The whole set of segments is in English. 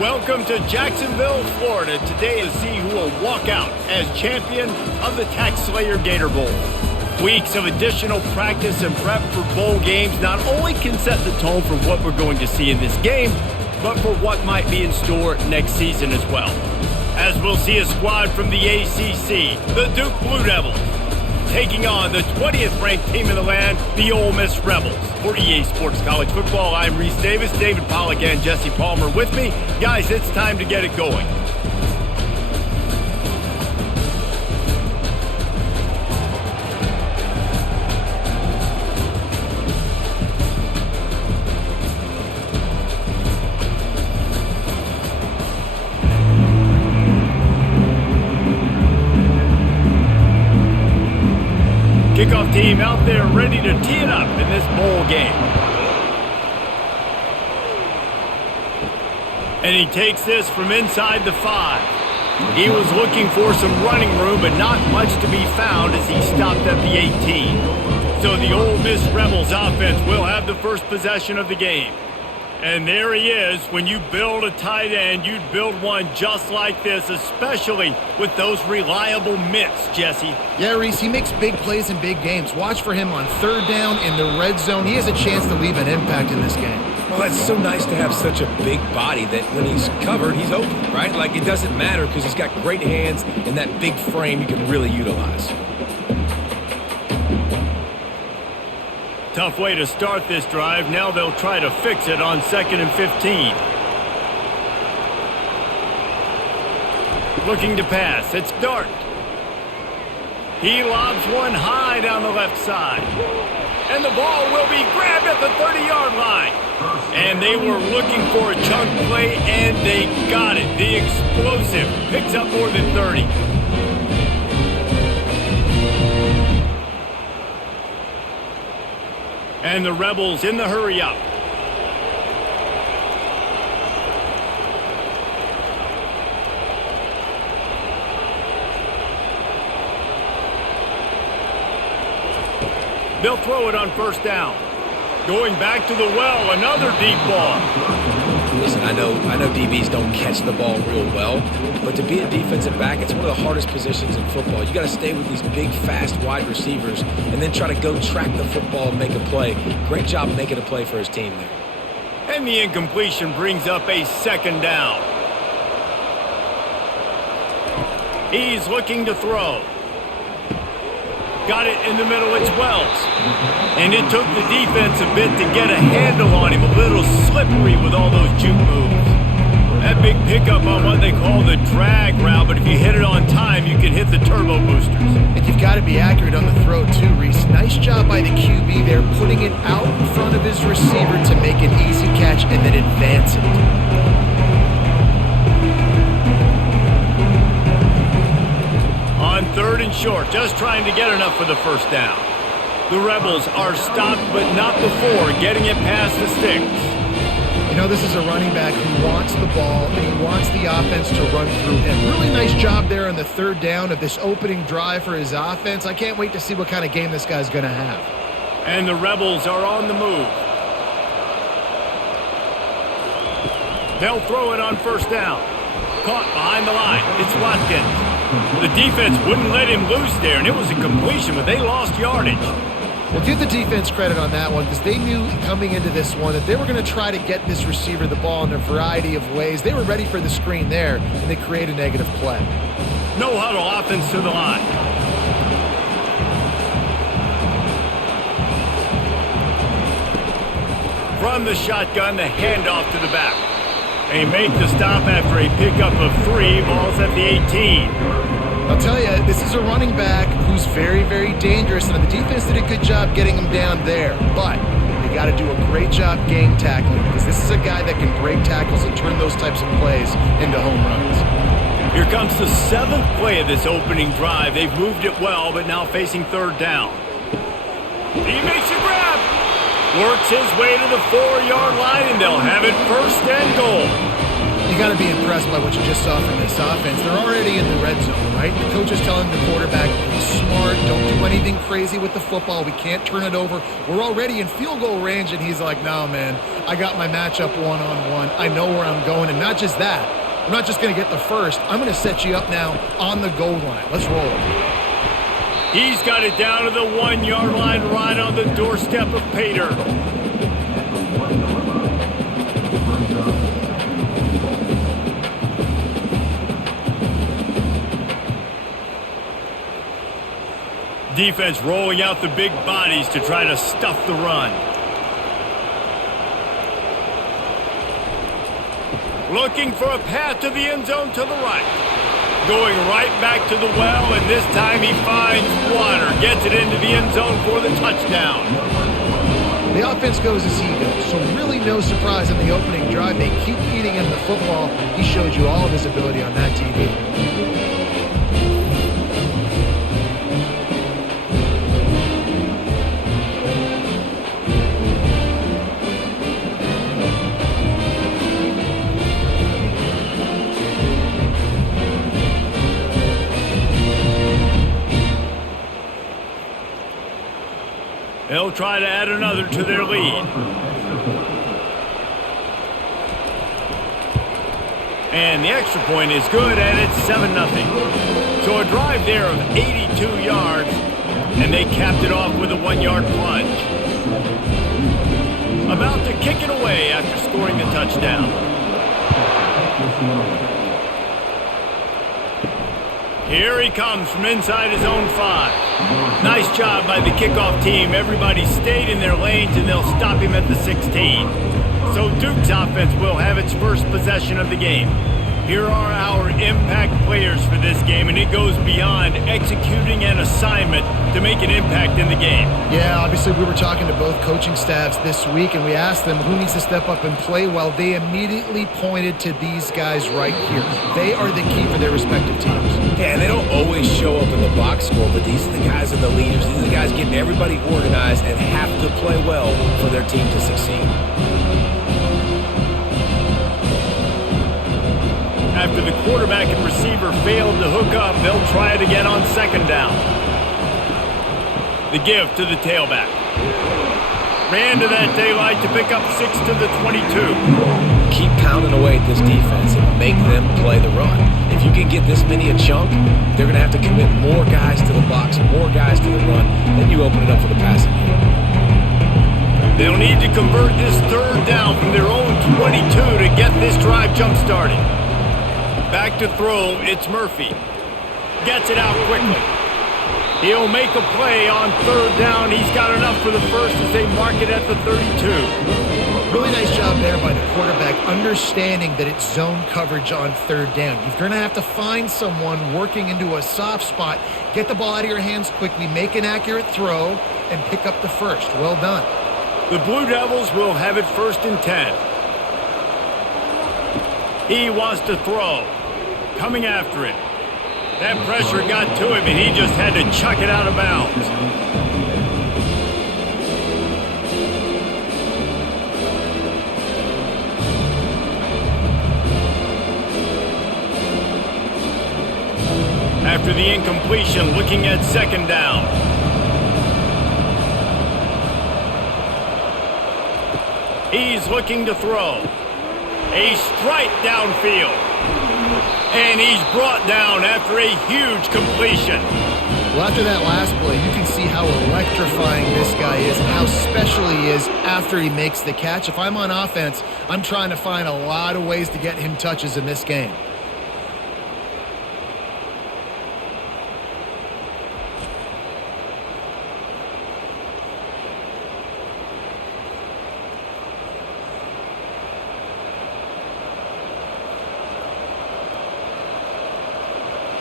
Welcome to Jacksonville, Florida. Today to see who will walk out as champion of the Tax Slayer Gator Bowl. Weeks of additional practice and prep for bowl games not only can set the tone for what we're going to see in this game, but for what might be in store next season as well. As we'll see a squad from the ACC, the Duke Blue Devils, taking on the 20th ranked team in the land, the Ole Miss Rebels. For EA Sports College Football, I'm Reese Davis, David Pollack, and Jesse Palmer with me. Guys, it's time to get it going. Kickoff team out there ready to tee it up in this bowl game. And he takes this from inside the 5. He was looking for some running room, but not much to be found as he stopped at the 18. So the Ole Miss Rebels offense will have the first possession of the game. And there he is. When you build a tight end, you'd build one just like this, especially with those reliable mitts, Jesse. Yeah, Reese, he makes big plays in big games. Watch for him on third down in the red zone. He has a chance to leave an impact in this game. Well, that's so nice to have such a big body that when he's covered, he's open, right? Like, it doesn't matter because he's got great hands and that big frame you can really utilize. Tough way to start this drive. Now they'll try to fix it on 2nd and 15. Looking to pass. It's Dart. He lobs one high down the left side. And the ball will be grabbed at the 30-yard line. And they were looking for a chunk play, and they got it. The explosive picks up more than 30. And the Rebels in the hurry-up. They'll throw it on first down. Going back to the well, another deep ball. Listen, I know DBs don't catch the ball real well, but to be a defensive back, it's one of the hardest positions in football. You got to stay with these big, fast wide receivers and then try to go track the football and make a play. Great job making a play for his team there. And the incompletion brings up a second down. He's looking to throw. Got it in the middle, it's Wells. And it took the defense a bit to get a handle on him, a little slippery with all those juke moves. That big pickup on what they call the drag route, but if you hit it on time, you can hit the turbo boosters. And you've got to be accurate on the throw too, Reese. Nice job by the QB there, putting it out in front of his receiver to make an easy catch and then advance it. On 3rd and short, just trying to get enough for the first down. The Rebels are stopped, but not before getting it past the sticks. You know, this is a running back who wants the ball, and he wants the offense to run through him. Really nice job there on the 3rd down of this opening drive for his offense. I can't wait to see what kind of game this guy's going to have. And the Rebels are on the move. They'll throw it on first down. Caught behind the line. It's Watkins. The defense wouldn't let him loose there, and it was a completion, but they lost yardage. Well, give the defense credit on that one because they knew coming into this one that they were going to try to get this receiver the ball in a variety of ways. They were ready for the screen there, and they create a negative play. No huddle offense to the line. From the shotgun, the handoff to the back. They make the stop after a pickup of 3, balls at the 18. I'll tell you, this is a running back who's very, very dangerous, and the defense did a good job getting him down there. But they got to do a great job game tackling because this is a guy that can break tackles and turn those types of plays into home runs. Here comes the 7th play of this opening drive. They've moved it well, but now facing 3rd down. He makes a grab. Works his way to the 4-yard line, and they'll have it 1st and goal. You got to be impressed by what you just saw from this offense. They're already in the red zone, right? The coach is telling the quarterback, be smart, don't do anything crazy with the football. We can't turn it over. We're already in field goal range, and he's like, no, man, I got my matchup one-on-one. I know where I'm going, and not just that. I'm not just going to get the first. I'm going to set you up now on the goal line. Let's roll. He's got it down to the 1-yard line right on the doorstep of Pater. Defense rolling out the big bodies to try to stuff the run. Looking for a path to the end zone to the right. Going right back to the well, and this time he finds water. Gets it into the end zone for the touchdown. The offense goes as he goes, so really no surprise in the opening drive. They keep feeding him the football. He showed you all of his ability on that TV. They'll try to add another to their lead. And the extra point is good, and it's 7-0. So a drive there of 82 yards, and they capped it off with a 1-yard plunge. About to kick it away after scoring the touchdown. Here he comes from inside his own 5. Nice job by the kickoff team. Everybody stayed in their lanes, and they'll stop him at the 16. So Duke's offense will have its first possession of the game. Here are our impact players for this game, and it goes beyond executing an assignment to make an impact in the game. Yeah, obviously we were talking to both coaching staffs this week, and we asked them who needs to step up and play well. They immediately pointed to these guys right here. They are the key for their respective teams. Yeah, and they don't always show up in the box score, but these are the guys that are the leaders. These are the guys getting everybody organized and have to play well for their team to succeed. After the quarterback and receiver failed to hook up, they'll try it again on second down. The give to the tailback. Ran to that daylight to pick up 6 to the 22. Keep pounding away at this defense and make them play the run. If you can get this many a chunk, they're going to have to commit more guys to the box, more guys to the run. Then you open it up for the passing game. They'll need to convert this third down from their own 22 to get this drive jump-started. Back to throw, it's Murphy. Gets it out quickly. He'll make a play on third down. He's got enough for the first as they mark it at the 32. Really nice job there by the quarterback, understanding that it's zone coverage on third down. You're going to have to find someone working into a soft spot, get the ball out of your hands quickly, make an accurate throw, and pick up the first. Well done. The Blue Devils will have it 1st and 10. He wants to throw. Coming after it. That pressure got to him, and he just had to chuck it out of bounds. After the incompletion, looking at second down. He's looking to throw. A strike downfield. And he's brought down after a huge completion. Well, after that last play, you can see how electrifying this guy is and how special he is after he makes the catch. If I'm on offense, I'm trying to find a lot of ways to get him touches in this game.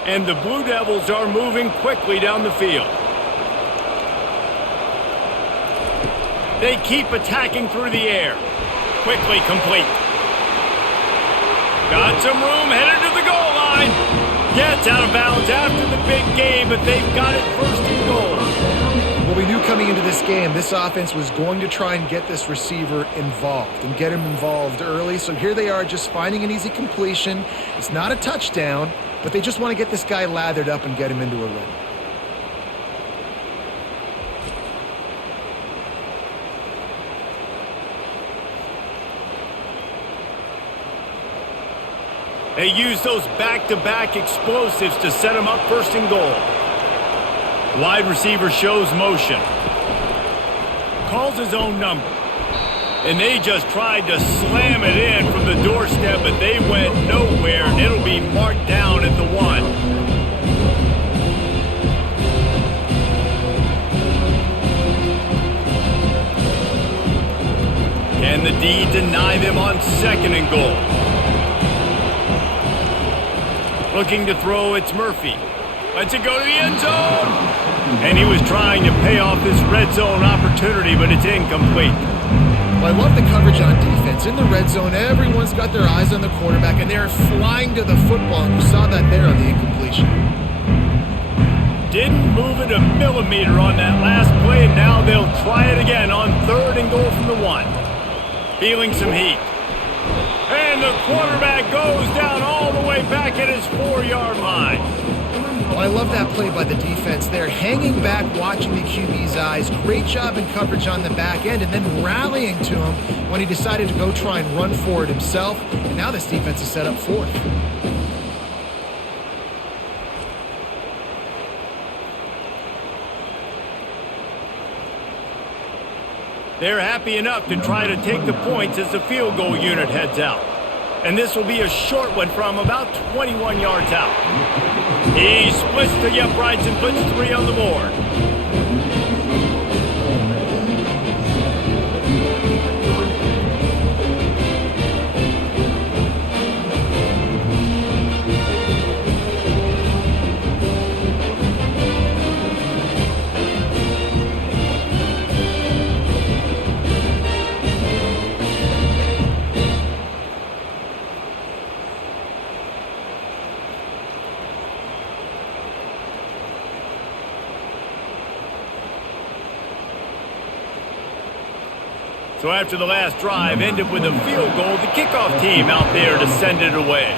And the Blue Devils are moving quickly down the field. They keep attacking through the air. Quickly complete. Got some room, headed to the goal line. Gets out of bounds after the big game, but they've got it 1st and goal. Well, we knew coming into this game, this offense was going to try and get this receiver involved and get him involved early. So here they are just finding an easy completion. It's not a touchdown, but they just want to get this guy lathered up and get him into a rhythm. They use those back-to-back explosives to set him up first and goal. Wide receiver shows motion. Calls his own number. And they just tried to slam it in from the doorstep, but they went nowhere, and it'll be marked down at the 1. Can the D deny them on second and goal? Looking to throw, it's Murphy. Lets it go to the end zone. And he was trying to pay off this red zone opportunity, but it's incomplete. Well, I love the coverage on defense. In the red zone, everyone's got their eyes on the quarterback, and they're flying to the football, and you saw that there on the incompletion. Didn't move it a millimeter on that last play, and now they'll try it again on third and goal from the 1. Feeling some heat. And the quarterback goes down all the way back at his 4-yard line. Well, I love that play by the defense there. Hanging back, watching the QB's eyes. Great job in coverage on the back end, and then rallying to him when he decided to go try and run for it himself. And now this defense is set up fourth. They're happy enough to try to take the points as the field goal unit heads out. And this will be a short one from about 21 yards out. He splits the uprights and puts 3 on the board. So after the last drive ended with a field goal, the kickoff team out there to send it away.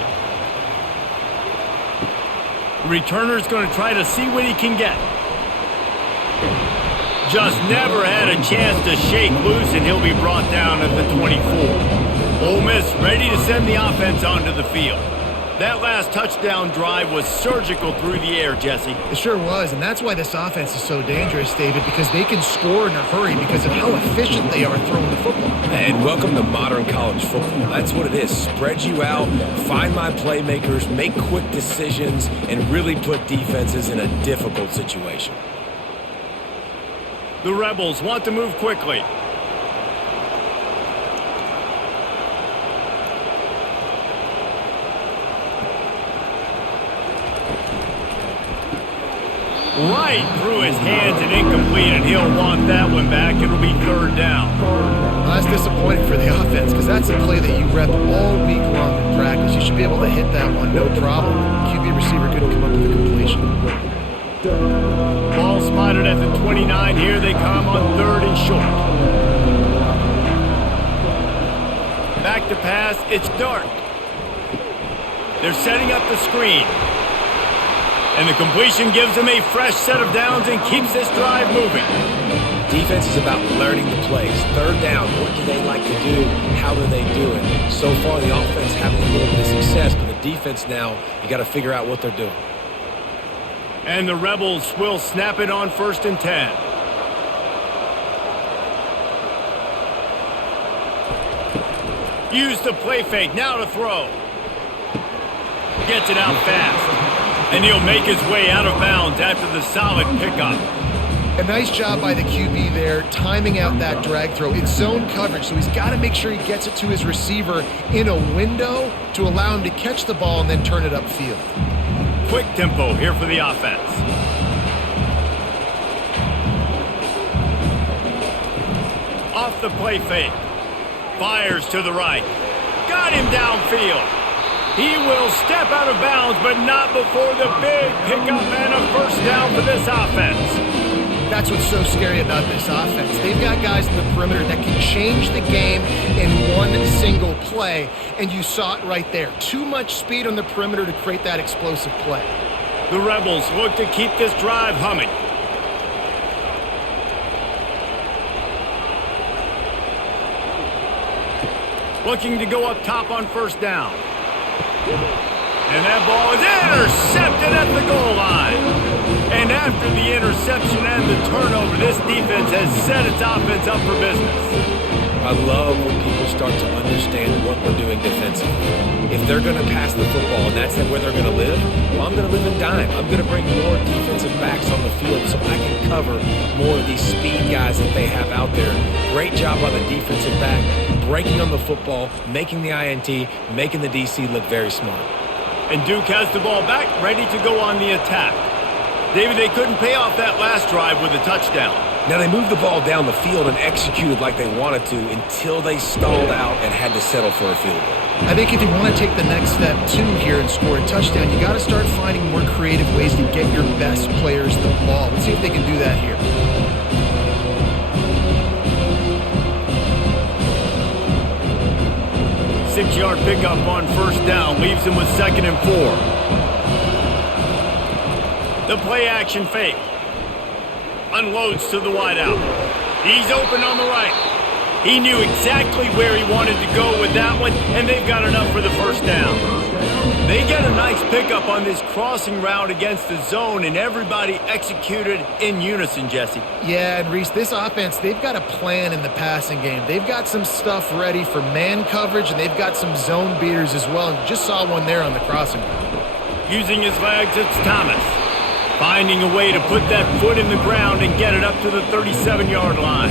The returner's going to try to see what he can get. Just never had a chance to shake loose, and he'll be brought down at the 24. Ole Miss ready to send the offense onto the field. That last touchdown drive was surgical through the air, Jesse. It sure was, and that's why this offense is so dangerous, David, because they can score in a hurry because of how efficient they are throwing the football. And welcome to modern college football. That's what it is. Spread you out, find my playmakers, make quick decisions, and really put defenses in a difficult situation. The Rebels want to move quickly. Right through his hands and incomplete, and he'll want that one back. It'll be third down. Well, that's disappointing for the offense because that's a play that you rep all week long in practice. You should be able to hit that one, no problem. QB receiver couldn't come up with a completion. Ball spotted at the 29. Here they come on third and short. Back to pass. It's dark. They're setting up the screen. And the completion gives them a fresh set of downs and keeps this drive moving. Defense is about learning the plays. Third down, what do they like to do? How do they do it? So far, the offense having a little bit of success, but the defense now, you got to figure out what they're doing. And the Rebels will snap it on 1st and 10. Use the play fake, now to throw. Gets it out fast. And he'll make his way out of bounds after the solid pickup. A nice job by the QB there, timing out that drag throw. It's zone coverage, so he's got to make sure he gets it to his receiver in a window to allow him to catch the ball and then turn it upfield. Quick tempo here for the offense. Off the play fake. Fires to the right. Got him downfield. He will step out of bounds, but not before the big pickup and a first down for this offense. That's what's so scary about this offense. They've got guys in the perimeter that can change the game in one single play, and you saw it right there. Too much speed on the perimeter to create that explosive play. The Rebels look to keep this drive humming. Looking to go up top on first down. And that ball is intercepted at the goal line. And after the interception and the turnover, this defense has set its offense up for business. I love when people start to understand what we're doing defensively. If they're going to pass the football and that's where they're going to live, well, I'm going to live in dime. I'm going to bring more defensive backs on the field so I can cover more of these speed guys that they have out there. Great job by the defensive back, breaking on the football, making the INT, making the DC look very smart. And Duke has the ball back, ready to go on the attack. David, they couldn't pay off that last drive with a touchdown. Now, they moved the ball down the field and executed like they wanted to until they stalled out and had to settle for a field goal. I think if you want to take the next step, too, here and score a touchdown, you got to start finding more creative ways to get your best players the ball. Let's see if they can do that here. Six-yard pickup on first down leaves him with 2nd and 4. The play-action fake. Unloads to the wideout. He's open on the right. He knew exactly where he wanted to go with that one, and they've got enough for the first down. They get a nice pickup on this crossing route against the zone, and everybody executed in unison, Jesse. Yeah, and Reese, this offense, they've got a plan in the passing game. They've got some stuff ready for man coverage, and they've got some zone beaters as well, and just saw one there on the crossing route. Using his legs, it's Thomas. Finding a way to put that foot in the ground and get it up to the 37-yard line.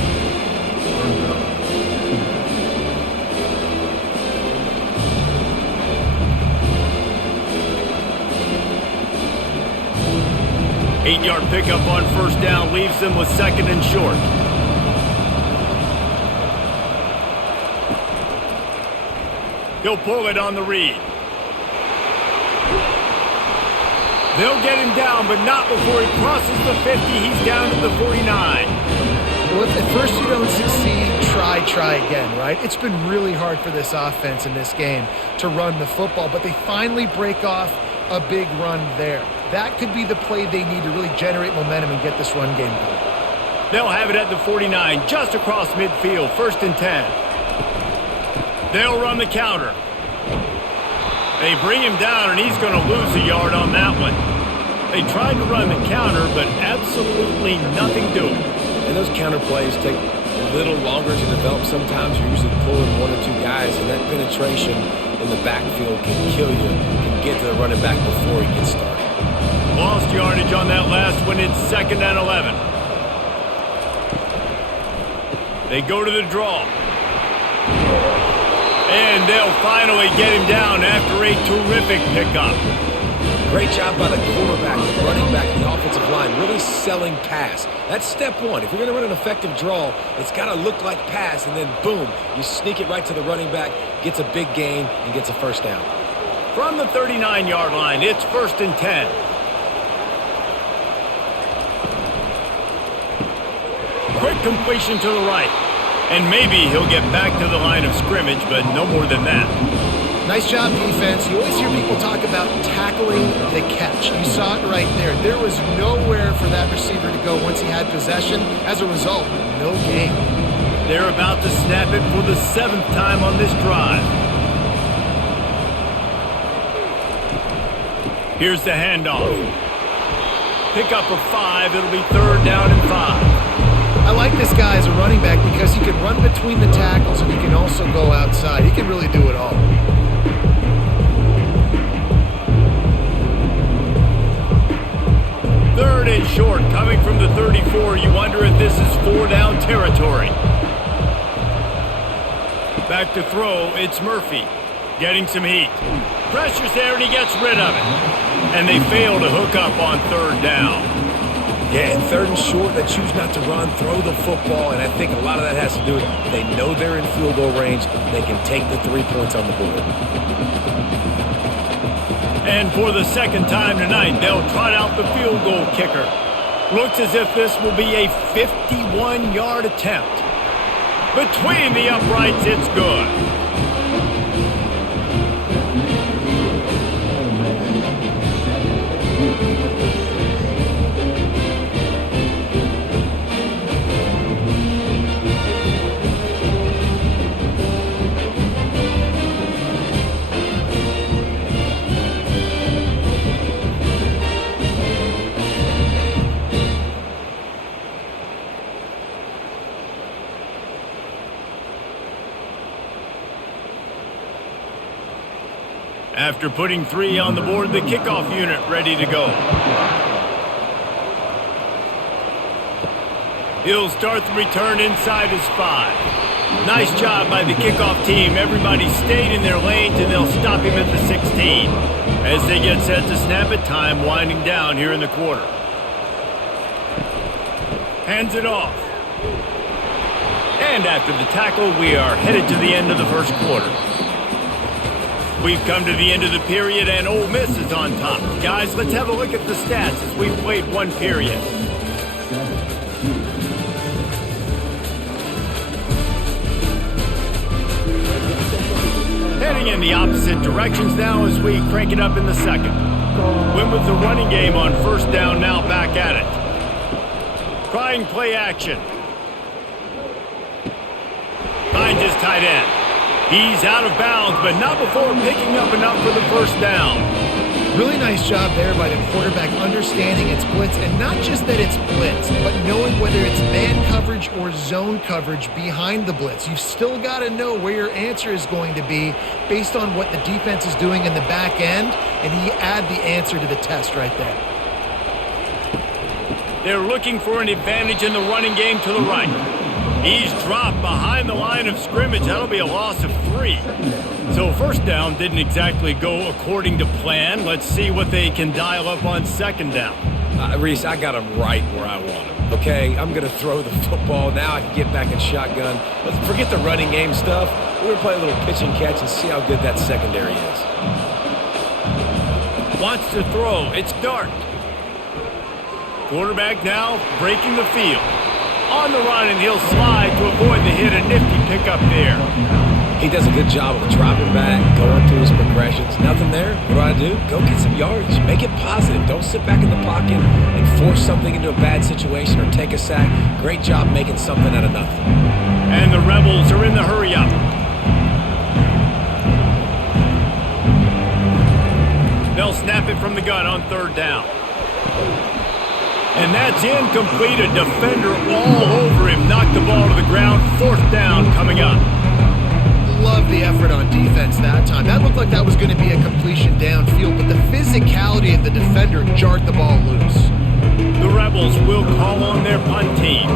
Eight-yard pickup on first down leaves them with 2nd and short. He'll pull it on the read. They'll get him down, but not before he crosses the 50. He's down to the 49. Well, if at first you don't succeed, try again, right? It's been really hard for this offense in this game to run the football, but they finally break off a big run there. That could be the play they need to really generate momentum and get this run game going. They'll have it at the 49, just across midfield, 1st and 10. They'll run the counter. They bring him down, and he's going to lose a yard on that one. They tried to run the counter, but absolutely nothing doing. And those counter plays take a little longer to develop sometimes. You're usually pulling 1 or 2 guys, and that penetration in the backfield can kill you, can get to the running back before he gets started. Lost yardage on that last one. It's 2nd and 11. They go to the draw. And they'll finally get him down after a terrific pickup. Great job by the quarterback, the running back, the offensive line, really selling pass. That's step one. If you're going to run an effective draw, it's got to look like pass, and then boom, you sneak it right to the running back, gets a big gain, and gets a first down. From the 39-yard line, it's 1st and 10. Quick completion to the right. And maybe he'll get back to the line of scrimmage, but no more than that. Nice job, defense. You always hear people talk about tackling the catch. You saw it right there. There was nowhere for that receiver to go once he had possession. As a result, no gain. They're about to snap it for the 7th time on this drive. Here's the handoff. Pick up of 5. It'll be 3rd down and 5. I like this guy as a running back because he can run between the tackles and he can also go outside. He can really do it all. Third and short, coming from the 34. You wonder if this is 4-down territory. Back to throw, it's Murphy. Getting some heat. Pressure's there and he gets rid of it. And they fail to hook up on 3rd down. Yeah, in 3rd and short, they choose not to run, throw the football, and I think a lot of that has to do with they know they're in field goal range. They can take the 3 points on the board. And for the 2nd time tonight, they'll trot out the field goal kicker. Looks as if this will be a 51-yard attempt. Between the uprights, it's good. After putting 3 on the board, the kickoff unit ready to go. He'll start the return inside his 5. Nice job by the kickoff team. Everybody stayed in their lanes, and they'll stop him at the 16. As they get set to snap it, time winding down here in the quarter. Hands it off. And after the tackle, we are headed to the end of the first quarter. We've come to the end of the period, and Ole Miss is on top. Guys, let's have a look at the stats as we've played one period. Heading in the opposite directions now as we crank it up in the second. Win with the running game on first down, now back at it. Trying play action. Finds his tight end. He's out of bounds, but not before picking up enough for the first down. Really nice job there by the quarterback understanding it's blitz, and not just that it's blitz, but knowing whether it's man coverage or zone coverage behind the blitz. You've still got to know where your answer is going to be based on what the defense is doing in the back end, and he add the answer to the test right there. They're looking for an advantage in the running game to the right. He's dropped behind the line of scrimmage. That'll be a loss of 3. So first down didn't exactly go according to plan. Let's see what they can dial up on second down. Reese, I got him right where I want him. Okay, I'm going to throw the football. Now I can get back in shotgun. Let's forget the running game stuff. We're going to play a little pitch and catch and see how good that secondary is. Wants to throw. It's Dart. Quarterback now breaking the field. On the run, and he'll slide to avoid the hit. A nifty pickup there. He does a good job of dropping back, going through his progressions. Nothing there. What do? Go get some yardage. Make it positive. Don't sit back in the pocket and force something into a bad situation or take a sack. Great job making something out of nothing. And the Rebels are in the hurry-up. They'll snap it from the gun on third down. And that's incomplete. A defender all over him. Knocked the ball to the ground. Fourth down coming up. Love the effort on defense that time. That looked like that was going to be a completion downfield, but the physicality of the defender jarred the ball loose. The Rebels will call on their punt team.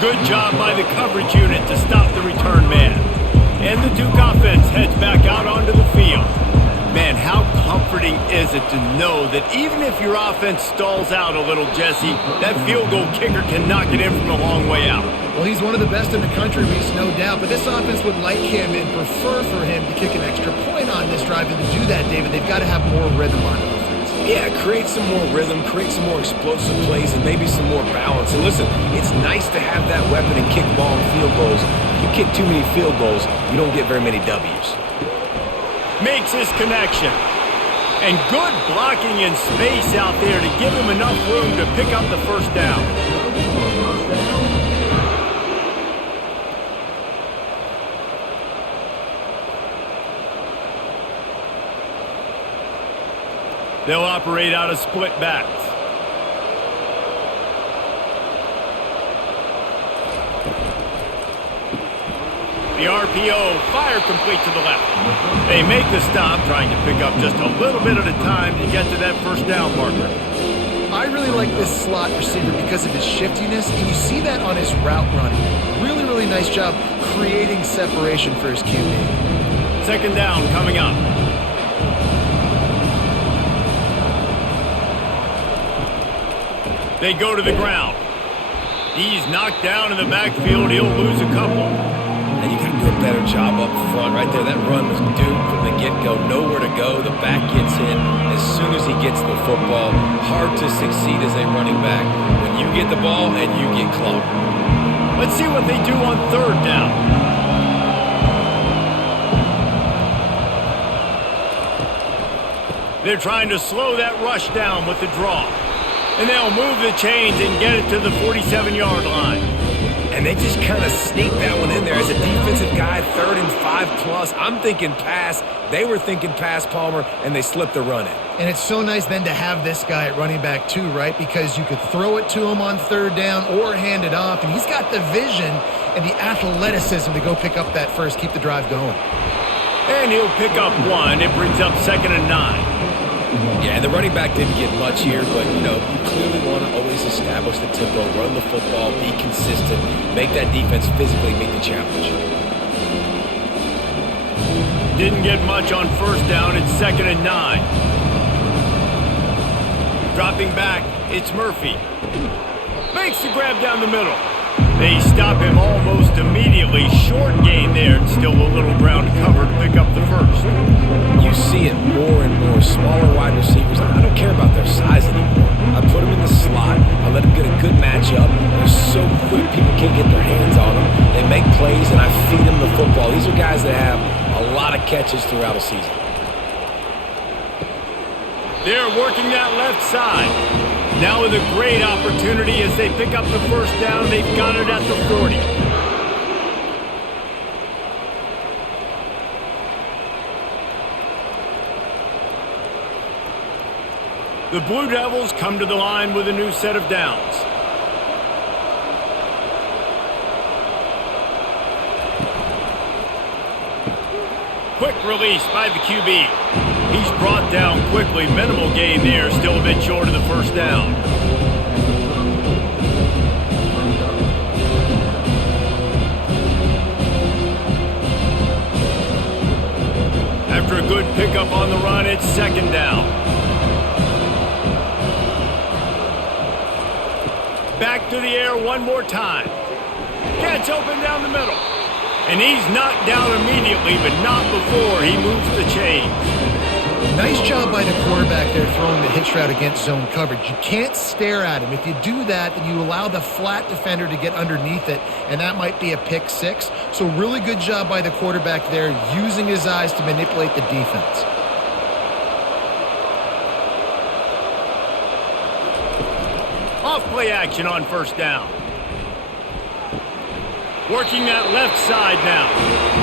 Good job by the coverage unit to stop the return man. And the Duke offense heads back out onto the field. Man, how comforting is it to know that even if your offense stalls out a little, Jesse, that field goal kicker can knock it in from a long way out. Well, he's one of the best in the country, Reese, no doubt. But this offense would like him and prefer for him to kick an extra point on this drive. And to do that, David, they've got to have more rhythm on offense. Yeah, create some more rhythm, create some more explosive plays, and maybe some more balance. And listen, it's nice to have that weapon and kick long field goals. If you kick too many field goals, you don't get very many W's. Makes his connection. And good blocking in space out there to give him enough room to pick up the first down. They'll operate out of split backs. The RPO, fire complete to the left. They make the stop, trying to pick up just a little bit at a time to get to that first down marker. I really like this slot receiver because of his shiftiness, and you see that on his route running. Really, really nice job creating separation for his QB. Second down coming up. They go to the ground. He's knocked down in the backfield. He'll lose a couple. And you got to do a their job up front right there. That run was doomed from the get-go. Nowhere to go. The back gets hit as soon as he gets the football. Hard to succeed as a running back when you get the ball and you get clogged. Let's see what they do on third down. They're trying to slow that rush down with the draw. And they'll move the chains and get it to the 47-yard line. And they just kind of sneak that one in there. As a defensive guy, 3rd and 5+, I'm thinking pass. They were thinking pass, Palmer, and they slipped the run in. And it's so nice then to have this guy at running back too, right? Because you could throw it to him on third down or hand it off, and he's got the vision and the athleticism to go pick up that first, keep the drive going. And he'll pick up one. It brings up 2nd and 9. Yeah, the running back didn't get much here, but, you clearly want to always establish the tempo, run the football, be consistent, make that defense physically meet the challenge. Didn't get much on first down. It's 2nd and 9. Dropping back, it's Murphy. Makes the grab down the middle. They stop him almost immediately. Short gain there, and still a little ground to cover to pick up the first. You see it more and more. Smaller wide receivers, I don't care about their size anymore. I put them in the slot. I let them get a good matchup. They're so quick, people can't get their hands on them. They make plays, and I feed them the football. These are guys that have a lot of catches throughout a season. They're working that left side. Now with a great opportunity as they pick up the first down. They've got it at the 40. The Blue Devils come to the line with a new set of downs. Quick release by the QB. He's brought down quickly. Minimal gain there. Still a bit short of the first down. After a good pickup on the run, it's 2nd down. Back to the air one more time. Gets open down the middle. And he's knocked down immediately, but not before he moves the chains. Nice job by the quarterback there throwing the hitch route against zone coverage. You can't stare at him. If you do that, then you allow the flat defender to get underneath it, and that might be a pick 6. So really good job by the quarterback there, using his eyes to manipulate the defense. Off play action on first down. Working that left side now.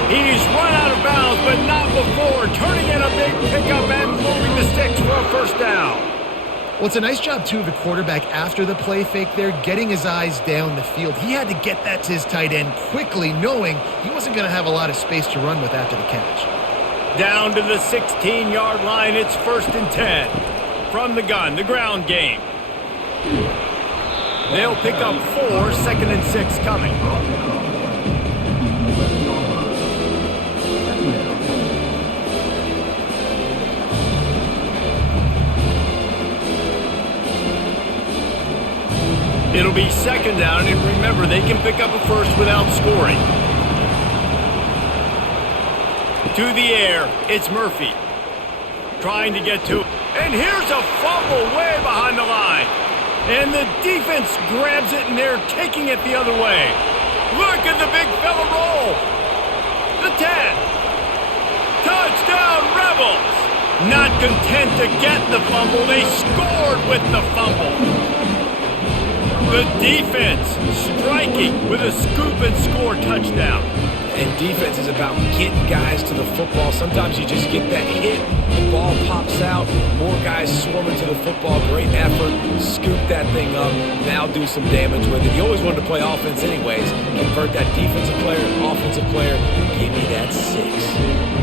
He's run out of bounds, but not before. Turning in a big pickup and moving the sticks for a first down. Well, it's a nice job, too, of the quarterback after the play fake there, getting his eyes down the field. He had to get that to his tight end quickly, knowing he wasn't going to have a lot of space to run with after the catch. Down to the 16-yard line, it's 1st and 10. From the gun, the ground game. They'll pick up 4, 2nd and 6 coming. It'll be 2nd down, and remember, they can pick up a first without scoring. To the air, it's Murphy. Trying to get to it. And here's a fumble way behind the line. And the defense grabs it, and they're taking it the other way. Look at the big fella roll. The 10. Touchdown, Rebels. Not content to get the fumble, they scored with the fumble. The defense striking with a scoop and score touchdown. And defense is about getting guys to the football. Sometimes you just get that hit, the ball pops out, more guys swarming to the football. Great effort, scoop that thing up, now do some damage with it. You always wanted to play offense anyways. Convert that defensive player, offensive player, give me that 6.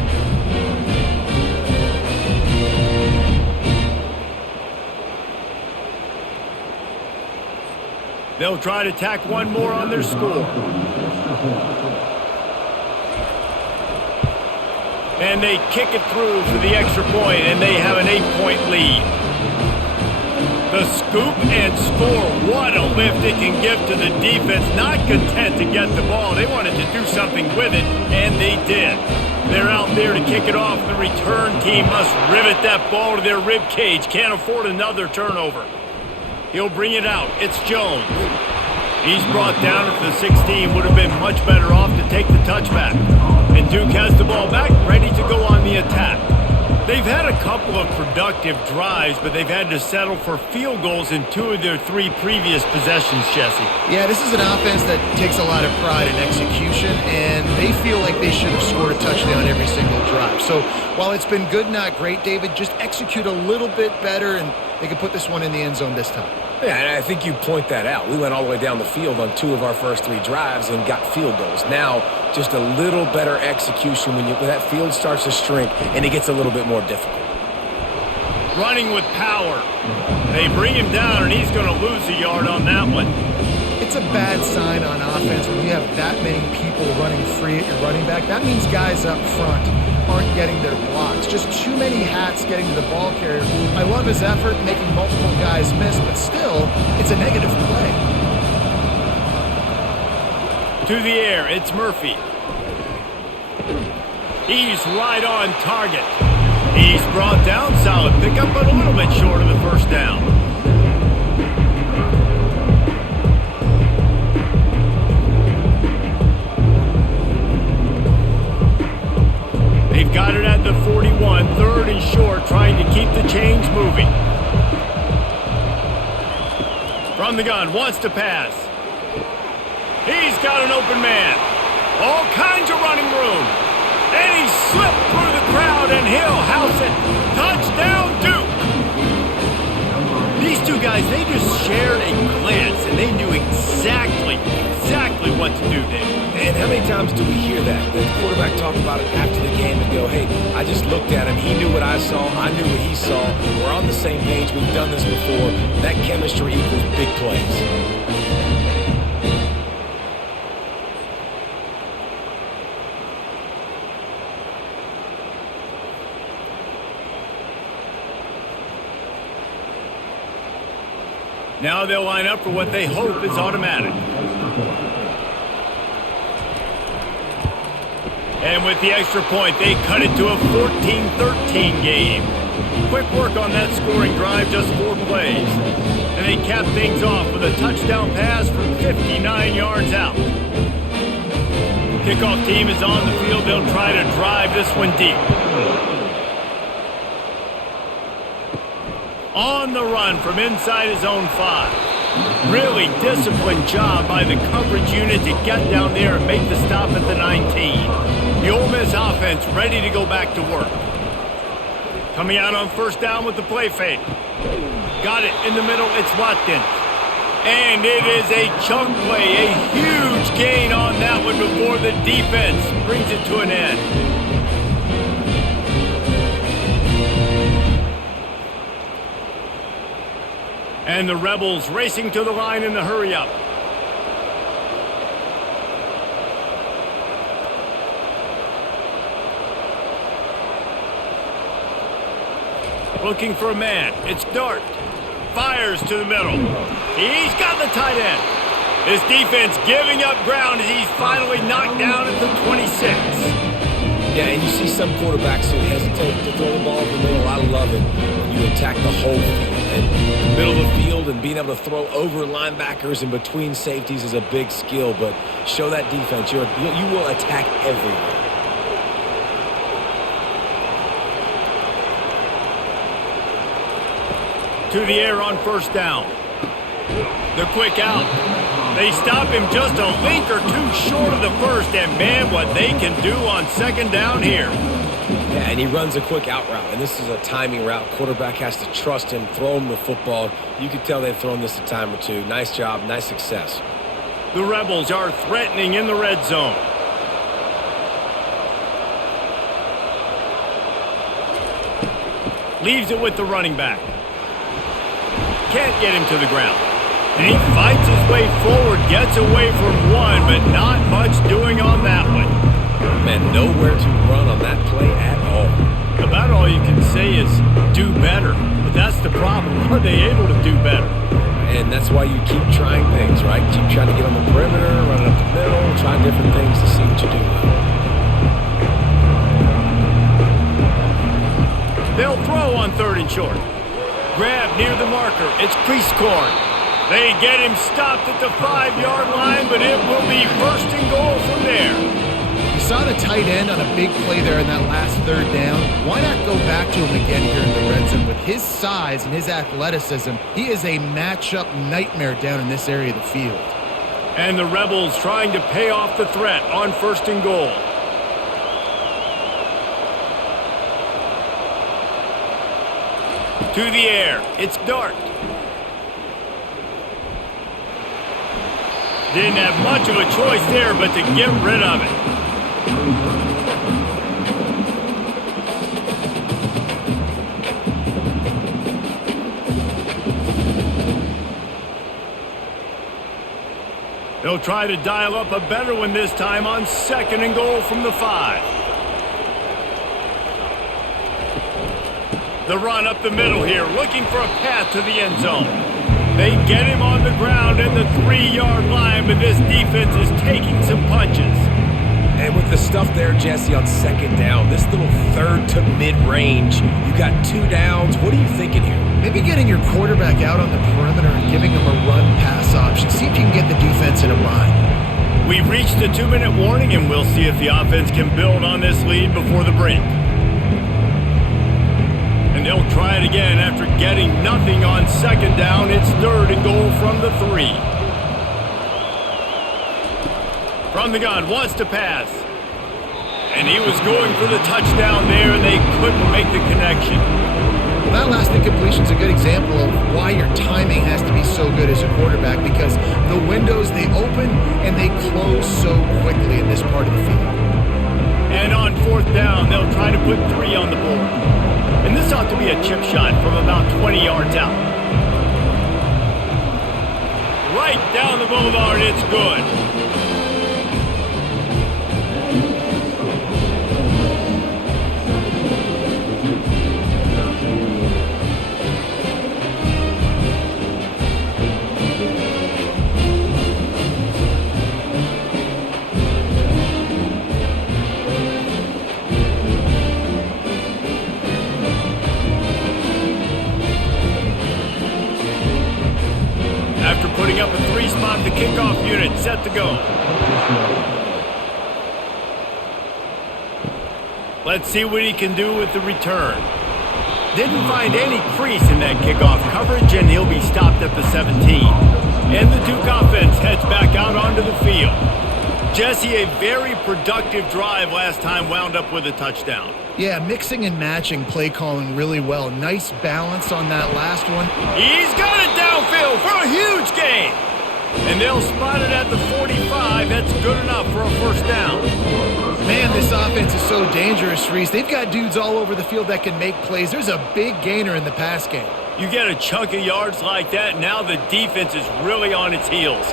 They'll try to tack one more on their score. And they kick it through for the extra point, and they have an 8-point lead. The scoop and score. What a lift it can give to the defense. Not content to get the ball. They wanted to do something with it, and they did. They're out there to kick it off. The return team must rivet that ball to their rib cage. Can't afford another turnover. He'll bring it out. It's Jones. He's brought down at the 16. Would have been much better off to take the touchback. And Duke has the ball back, ready to go on the attack. They've had a couple of productive drives, but they've had to settle for field goals in 2 of their 3 previous possessions, Jesse. Yeah, this is an offense that takes a lot of pride in execution, and they feel like they should have scored a touchdown every single drive. So while it's been good, not great, David, just execute a little bit better, and they can put this one in the end zone this time. Yeah, and I think you point that out. We went all the way down the field on 2 of our first 3 drives and got field goals. Now, just a little better execution when that field starts to shrink and it gets a little bit more difficult. Running with power. They bring him down, and he's going to lose a yard on that one. It's a bad sign on offense when you have that many people running free at your running back. That means guys up front aren't getting their blocks. Just too many hats getting to the ball carrier. I love his effort, making multiple guys miss, but still, it's a negative play. To the air, it's Murphy. He's right on target. He's brought down, solid pickup, but a little bit short of the first down. They've got it at the 41, 3rd and short, trying to keep the chains moving. From the gun, wants to pass. He's got an open man. All kinds of running room. And he slipped through the crowd, and he'll house it. Touchdown, Duke! These 2 guys, they just shared a glance, and they knew exactly what to do there. And how many times do we hear that? The quarterback talk about it after the game and go, hey, I just looked at him. He knew what I saw. I knew what he saw. We're on the same page. We've done this before. That chemistry equals big plays. Now they'll line up for what they hope is automatic. And with the extra point, they cut it to a 14-13 game. Quick work on that scoring drive, just 4 plays. And they cap things off with a touchdown pass from 59 yards out. Kickoff team is on the field. They'll try to drive this one deep. On the run from inside his own 5. Really disciplined job by the coverage unit to get down there and make the stop at the 19. The Ole Miss offense ready to go back to work. Coming out on 1st down with the play fake. Got it in the middle, it's Watkins. And it is a chunk play, a huge gain on that one before the defense brings it to an end. And the Rebels racing to the line in the hurry-up. Looking for a man. It's Dart. Fires to the middle. He's got the tight end. His defense giving up ground as he's finally knocked down at the 26. Yeah, and you see some quarterbacks who hesitate to throw the ball in the middle. I love it when you attack the whole field. And the middle of the field and being able to throw over linebackers and between safeties is a big skill, but show that defense. You will attack everywhere. To the air on 1st down. The quick out. They stop him just a link or 2 short of the first, and man, what they can do on 2nd down here. Yeah, and he runs a quick out route, and this is a timing route. Quarterback has to trust him, throw him the football. You can tell they've thrown this a time or 2. Nice job, nice success. The Rebels are threatening in the red zone. Leaves it with the running back. Can't get him to the ground. And he fights his way forward, gets away from one, but not much doing on that one. Man, nowhere to run on that play at all. About all you can say is do better. But that's the problem. Are they able to do better? and that's why you keep trying things, right? Keep trying to get on the perimeter, run it up the middle, try different things to see what you do well. They'll throw on 3rd and short. Grab near the marker. It's crease corn. They get him stopped at the 5-yard line, but it will be 1st and goal from there. You saw the tight end on a big play there in that last 3rd down. Why not go back to him again here in the red zone? With his size and his athleticism, he is a matchup nightmare down in this area of the field. And the Rebels trying to pay off the threat on 1st and goal. To the air. It's Dart. Didn't have much of a choice there but to get rid of it. They'll try to dial up a better one this time on 2nd and goal from the 5. The run up the middle here, looking for a path to the end zone. They get him on the ground at the 3-yard line, but this defense is taking some punches. And with the stuff there, Jesse, on 2nd down, this little 3rd to mid-range, you got 2 downs. What are you thinking here? Maybe getting your quarterback out on the perimeter and giving him a run-pass option. See if you can get the defense in a bind. We've reached a 2-minute warning, and we'll see if the offense can build on this lead before the break. And they'll try it again after getting nothing on 2nd down. It's 3rd and goal from the 3. From the gun, wants to pass. And he was going for the touchdown there, and they couldn't make the connection. Well, that last incompletion is a good example of why your timing has to be so good as a quarterback, because the windows, they open and they close so quickly in this part of the field. And on 4th down, they'll try to put 3 on the board. And this ought to be a chip shot from about 20 yards out. Right down the boulevard, it's good. After putting up a 3-spot, the kickoff unit set to go. Let's see what he can do with the return. Didn't find any crease in that kickoff coverage, and he'll be stopped at the 17. And the Duke offense heads back out onto the field. Jesse, a very productive drive last time, wound up with a touchdown. Yeah, mixing and matching play calling really well. Nice balance on that last one. He's got it downfield for a huge gain. And they'll spot it at the 45. That's good enough for a 1st down. Man, this offense is so dangerous, Reese. They've got dudes all over the field that can make plays. There's a big gainer in the pass game. You get a chunk of yards like that, now the defense is really on its heels.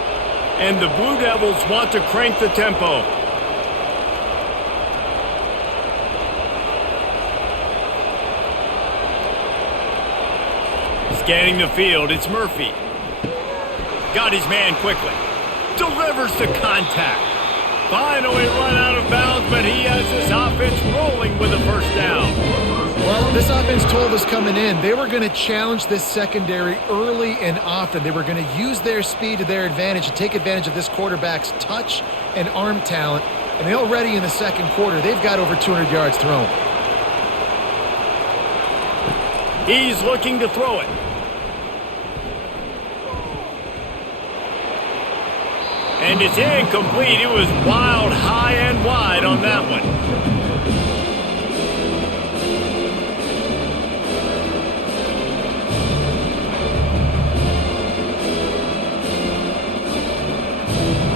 And the Blue Devils want to crank the tempo. Scanning the field, it's Murphy. Got his man quickly. Delivers to contact. Finally run out of bounds, but he has this offense rolling with a 1st down. Well, this offense told us coming in they were going to challenge this secondary early and often. They were going to use their speed to their advantage and take advantage of this quarterback's touch and arm talent. And they already in the 2nd quarter, they've got over 200 yards thrown. He's looking to throw it. And it's incomplete. It was wild, high and wide on that one.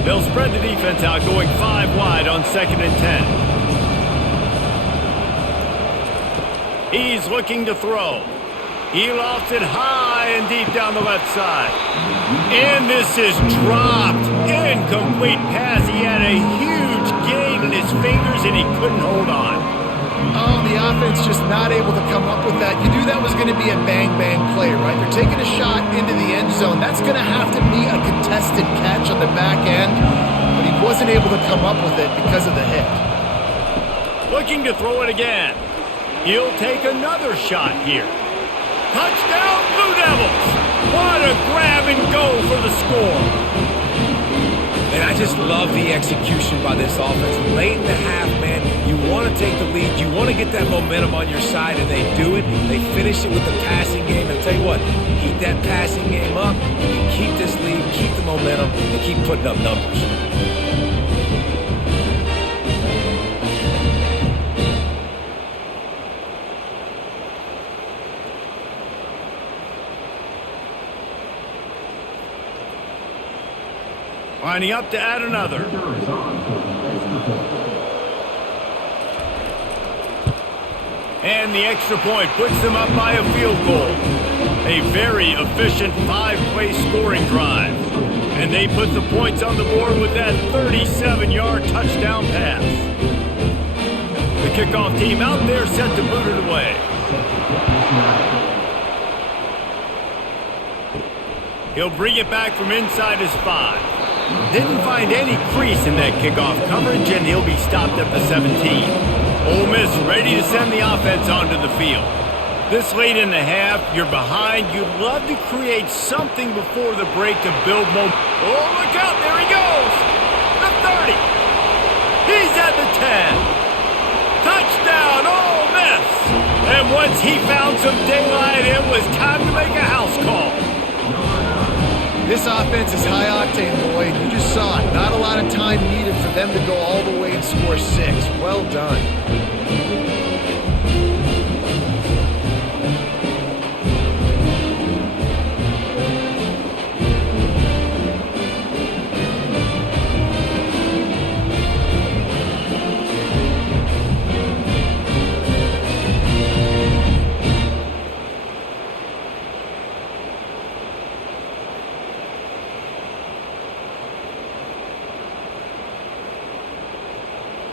They'll spread the defense out, going 5 wide on 2nd and 10. He's looking to throw. He lofts it high and deep down the left side. And this is dropped. Incomplete pass. He had a huge gain in his fingers and he couldn't hold on. Oh, the offense just not able to come up with that. You knew that was going to be a bang-bang play, right? They're taking a shot into the end zone. That's going to have to be a contested catch on the back end, but he wasn't able to come up with it because of the hit. Looking to throw it again. He'll take another shot here. Touchdown, Blue Devils! What a grab and go for the score. And I just love the execution by this offense. Late in the half, man, you want to take the lead. You want to get that momentum on your side, and they do it. They finish it with the passing game. And I'll tell you what, keep that passing game up. You keep this lead, keep the momentum, and keep putting up numbers. Lining up to add another. And the extra point puts them up by a field goal. A very efficient 5-play scoring drive. And they put the points on the board with that 37-yard touchdown pass. The kickoff team out there set to boot it away. He'll bring it back from inside his 5. Didn't find any crease in that kickoff coverage, and he'll be stopped at the 17. Ole Miss ready to send the offense onto the field. This late in the half, you're behind. You'd love to create something before the break to build momentum. Oh, look out. There he goes. The 30. He's at the 10. Touchdown, Ole Miss. And once he found some daylight, it was time to make a house call. This offense is high octane, boy. You just saw it. Not a lot of time needed for them to go all the way and score 6. Well done.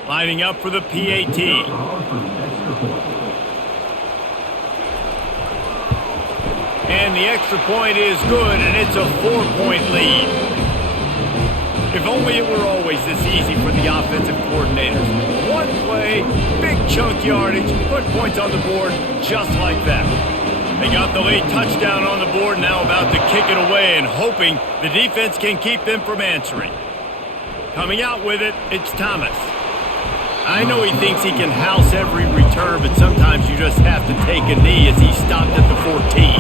Lining up for the PAT. And the extra point is good, and it's a 4-point lead. If only it were always this easy for the offensive coordinators. One play, big chunk yardage, put points on the board just like that. They got the late touchdown on the board, now about to kick it away and hoping the defense can keep them from answering. Coming out with it, it's Thomas. I know he thinks he can house every return, but sometimes you just have to take a knee as he stopped at the 14.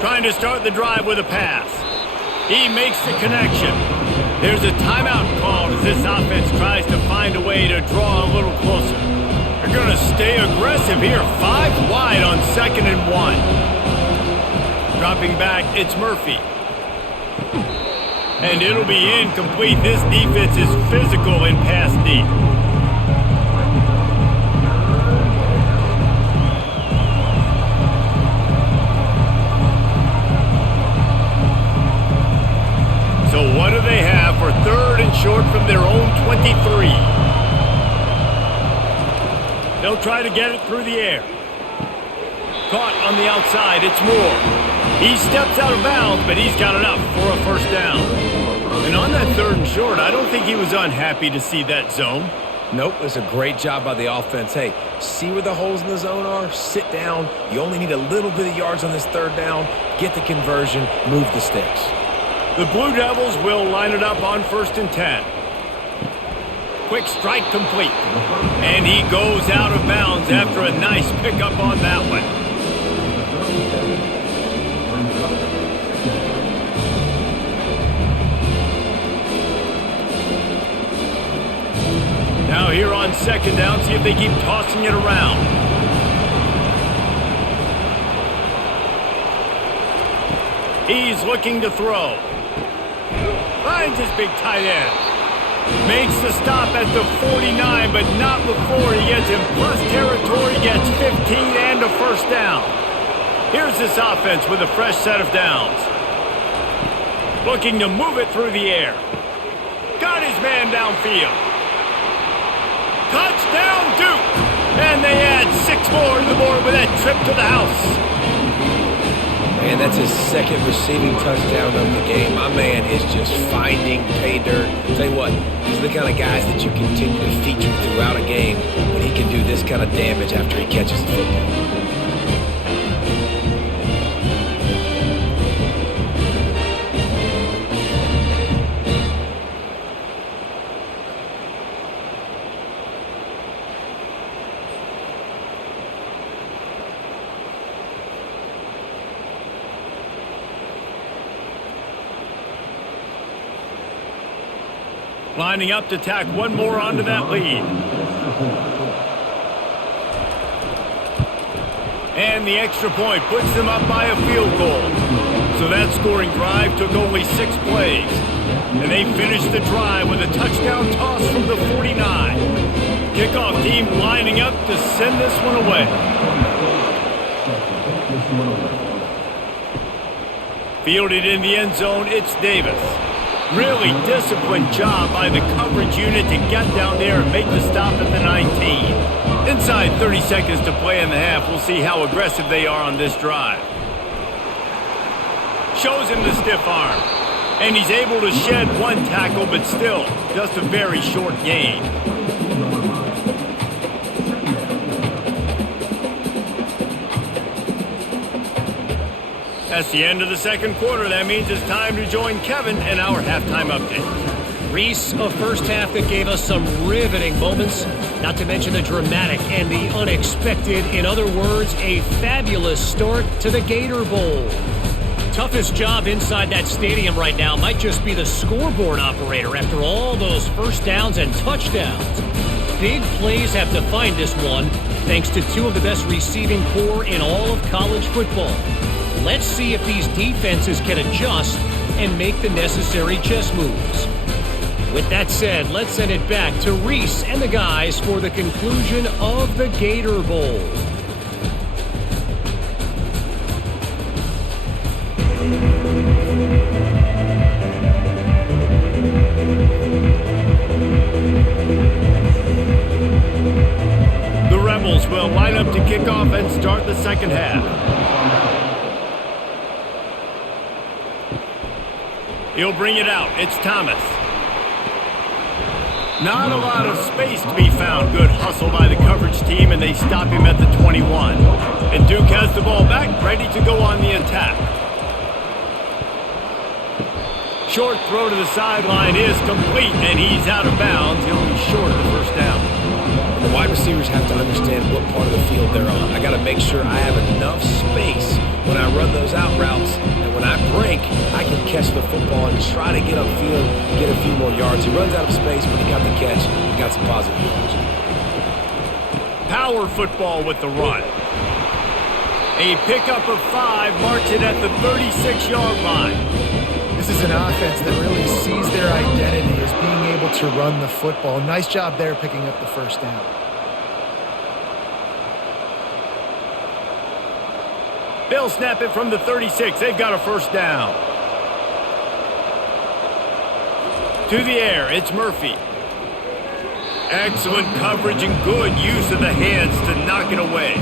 Trying to start the drive with a pass. He makes the connection. There's a timeout called as this offense tries to find a way to draw a little closer. They're going to stay aggressive here. 5 wide on 2nd and 1. Dropping back, it's Murphy. And it'll be incomplete. This defense is physical in pass deep. So what do they have for 3rd and short from their own 23? They'll try to get it through the air. Caught on the outside. It's Moore. He steps out of bounds, but he's got enough for a first down. And on that 3rd and short, I don't think he was unhappy to see that zone. Nope, it's a great job by the offense. Hey, see where the holes in the zone are? Sit down. You only need a little bit of yards on this 3rd down. Get the conversion. Move the sticks. The Blue Devils will line it up on 1st and 10. Quick strike complete. And he goes out of bounds after a nice pickup on that one. Now here on 2nd down, see if they keep tossing it around. He's looking to throw. Finds his big tight end. Makes the stop at the 49, but not before he gets in plus territory, gets 15 and a first down. Here's this offense with a fresh set of downs. Looking to move it through the air. Got his man downfield. Touchdown, Duke! And they add 6 more to the board with that trip to the house. And that's his second receiving touchdown of the game. My man is just finding pay dirt. Tell you what, he's the kind of guys that you continue to feature throughout a game when he can do this kind of damage after he catches the football. Lining up to tack one more onto that lead. And the extra point puts them up by a field goal. So that scoring drive took only 6 plays. And they finished the drive with a touchdown toss from the 49. Kickoff team lining up to send this one away. Fielded in the end zone, it's Davis. Really disciplined job by the coverage unit to get down there and make the stop at the 19. Inside 30 seconds to play in the half. We'll see how aggressive they are on this drive. Shows him the stiff arm. And he's able to shed 1 tackle, but still, just a very short gain. That's the end of the second quarter. That means it's time to join Kevin in our halftime update. Reese, a first half that gave us some riveting moments, not to mention the dramatic and the unexpected. In other words, a fabulous start to the Gator Bowl. Toughest job inside that stadium right now might just be the scoreboard operator after all those first downs and touchdowns. Big plays have defined this one, thanks to 2 of the best receiving corps in all of college football. Let's see if these defenses can adjust and make the necessary chess moves. With that said, let's send it back to Reese and the guys for the conclusion of the Gator Bowl. The Rebels will line up to kick off and start the second half. He'll bring it out. It's Thomas. Not a lot of space to be found. Good hustle by the coverage team, and they stop him at the 21. And Duke has the ball back, ready to go on the attack. Short throw to the sideline is complete, and he's out of bounds. He'll be short of the first down. The wide receivers have to understand what part of the field they're on. I got to make sure I have enough space when I run those out routes, and when I break, I can catch the football and try to get upfield, get a few more yards. He runs out of space, but he got the catch. He got some positive yards. Power football with the run. A pickup of 5 marks it at the 36-yard line. This is an offense that really sees their identity as being able to run the football. Nice job there picking up the first down. They'll snap it from the 36. They've got a first down. To the air, it's Murphy. Excellent coverage and good use of the hands to knock it away.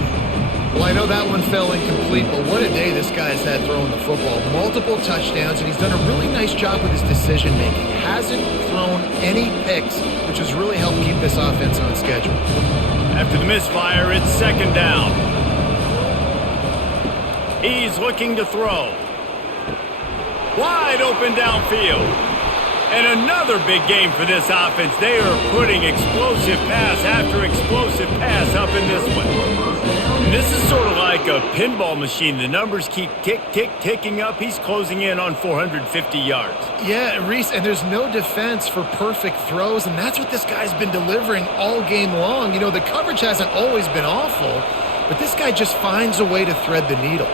Well, I know that one fell incomplete, but what a day this guy's had throwing the football. Multiple touchdowns, and he's done a really nice job with his decision-making. Hasn't thrown any picks, which has really helped keep this offense on schedule. After the misfire, it's second down. He's looking to throw. Wide open downfield. And another big game for this offense. They are putting explosive pass after explosive pass up in this one. And this is sort of like a pinball machine. The numbers keep ticking up. He's closing in on 450 yards. Yeah, Reese, and there's no defense for perfect throws, and that's what this guy's been delivering all game long. You know, the coverage hasn't always been awful, but this guy just finds a way to thread the needle.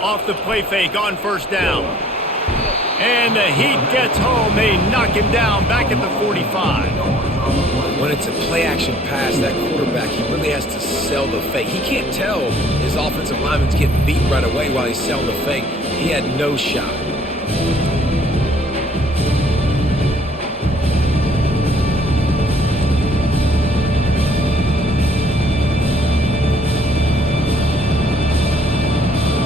Off the play fake on first down. And the heat gets home. They knock him down back at the 45. When it's a play-action pass, that quarterback, he really has to sell the fake. He can't tell his offensive lineman's getting beat right away while he's selling the fake. He had no shot.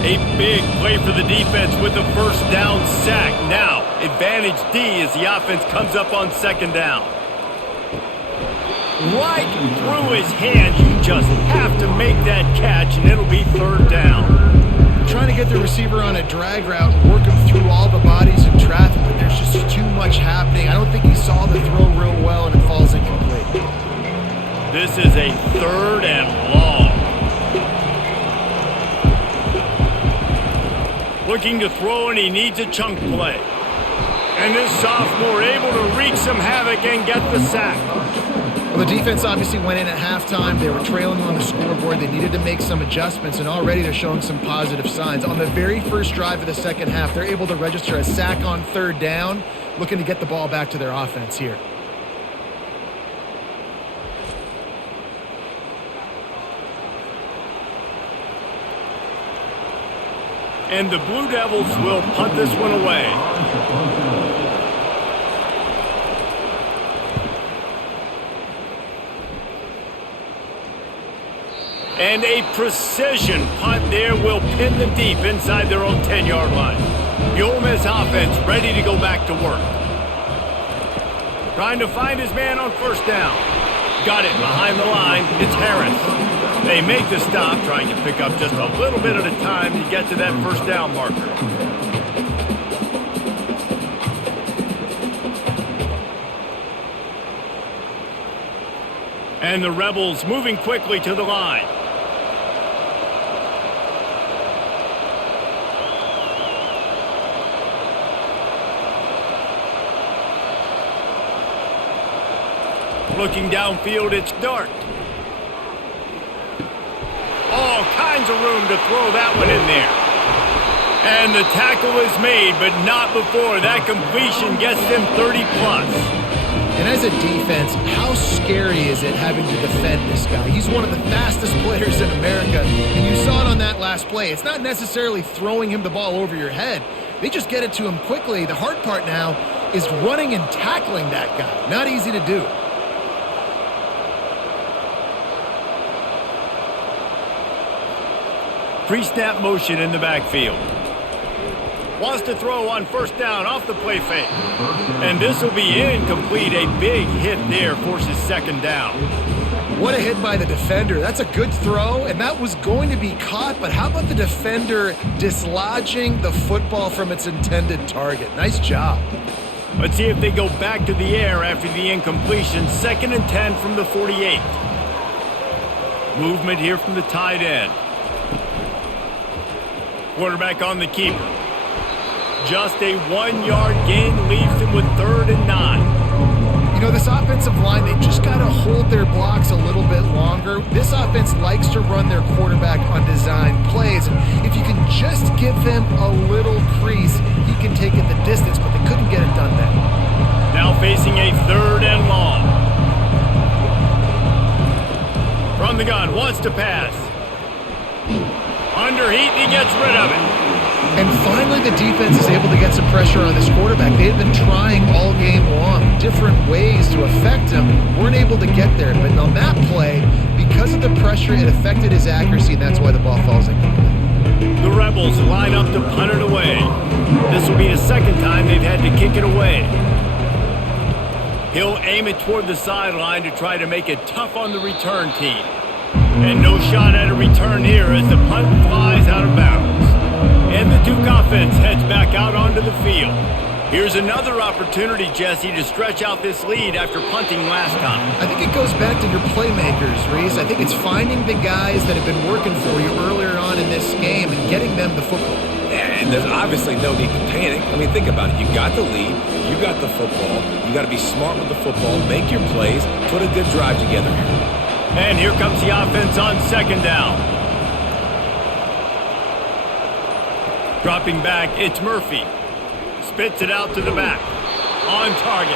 A big play for the defense with a first down sack. Now, advantage D as the offense comes up on second down. Right through his hands. You just have to make that catch, and it'll be third down. Trying to get the receiver on a drag route and work him through all the bodies in traffic, but there's just too much happening. I don't think he saw the throw real well, and it falls incomplete. This is a third and long. Looking to throw, and he needs a chunk play. And this sophomore able to wreak some havoc and get the sack. Well, the defense obviously went in at halftime. They were trailing on the scoreboard. They needed to make some adjustments, and already they're showing some positive signs. On the very first drive of the second half, they're able to register a sack on third down, looking to get the ball back to their offense here. And the Blue Devils will punt this one away. And a precision punt there will pin them deep inside their own 10-yard line. The Ole Miss offense ready to go back to work. Trying to find his man on first down. Got it behind the line. It's Harris. They make the stop, trying to pick up just a little bit at a time to get to that first down marker. And the Rebels moving quickly to the line. Looking downfield, it's Dart. All kinds of room to throw that one in there. And the tackle is made, but not before that completion gets them 30-plus. And as a defense, how scary is it having to defend this guy? He's one of the fastest players in America, and you saw it on that last play. It's not necessarily throwing him the ball over your head. They just get it to him quickly. The hard part now is running and tackling that guy. Not easy to do. Pre-snap motion in the backfield. Wants to throw on first down off the play fake. And this will be incomplete. A big hit there forces second down. What a hit by the defender. That's a good throw, and that was going to be caught, but how about the defender dislodging the football from its intended target? Nice job. Let's see if they go back to the air after the incompletion. 2nd and 10 from the 48. Movement here from the tight end. Quarterback on the keeper. Just a 1-yard gain leaves them with 3rd and 9. You know, this offensive line, they just got to hold their blocks a little bit longer. This offense likes to run their quarterback on design plays. And if you can just give him a little crease, he can take it the distance, but they couldn't get it done then. Now facing a 3rd and long. From the gun, wants to pass. Under heat, he gets rid of it. And finally, the defense is able to get some pressure on this quarterback. They had been trying all game long, different ways to affect him, weren't able to get there. But on that play, because of the pressure, it affected his accuracy, and that's why the ball falls incomplete. The Rebels line up to punt it away. This will be the 2nd time they've had to kick it away. He'll aim it toward the sideline to try to make it tough on the return team. And no shot at a return here as the punt flies out of bounds. And the Duke offense heads back out onto the field. Here's another opportunity, Jesse, to stretch out this lead after punting last time. I think it goes back to your playmakers, Reese. I think it's finding the guys that have been working for you earlier on in this game and getting them the football. And there's obviously no need to panic. I mean, think about it. You got the lead. You got the football. You got to be smart with the football. Make your plays. Put a good drive together here. And here comes the offense on 2nd down. Dropping back, it's Murphy. Spits it out to the back. On target.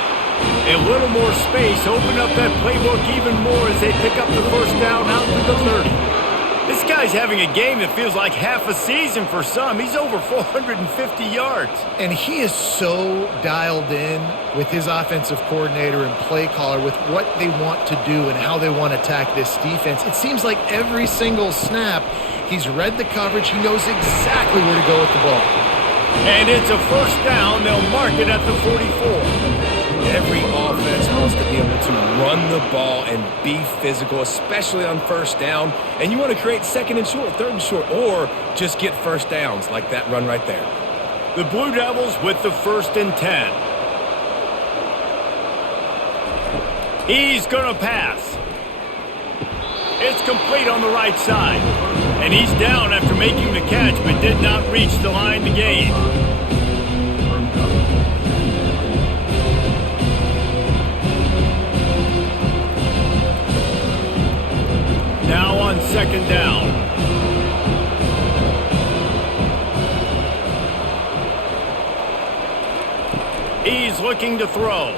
A little more space, open up that playbook even more as they pick up the first down out to the 30. This guy's having a game that feels like half a season for some. He's over 450 yards. And he is so dialed in with his offensive coordinator and play caller with what they want to do and how they want to attack this defense. It seems like every single snap, he's read the coverage. He knows exactly where to go with the ball. And it's a first down. They'll mark it at the 44. Every offense wants to be able to run the ball and be physical, especially on first down. And you want to create second and short, third and short, or just get first downs like that run right there. The Blue Devils with the 1st and 10. He's going to pass. It's complete on the right side. And he's down after making the catch, but did not reach the line to gain. Now on 2nd down. He's looking to throw.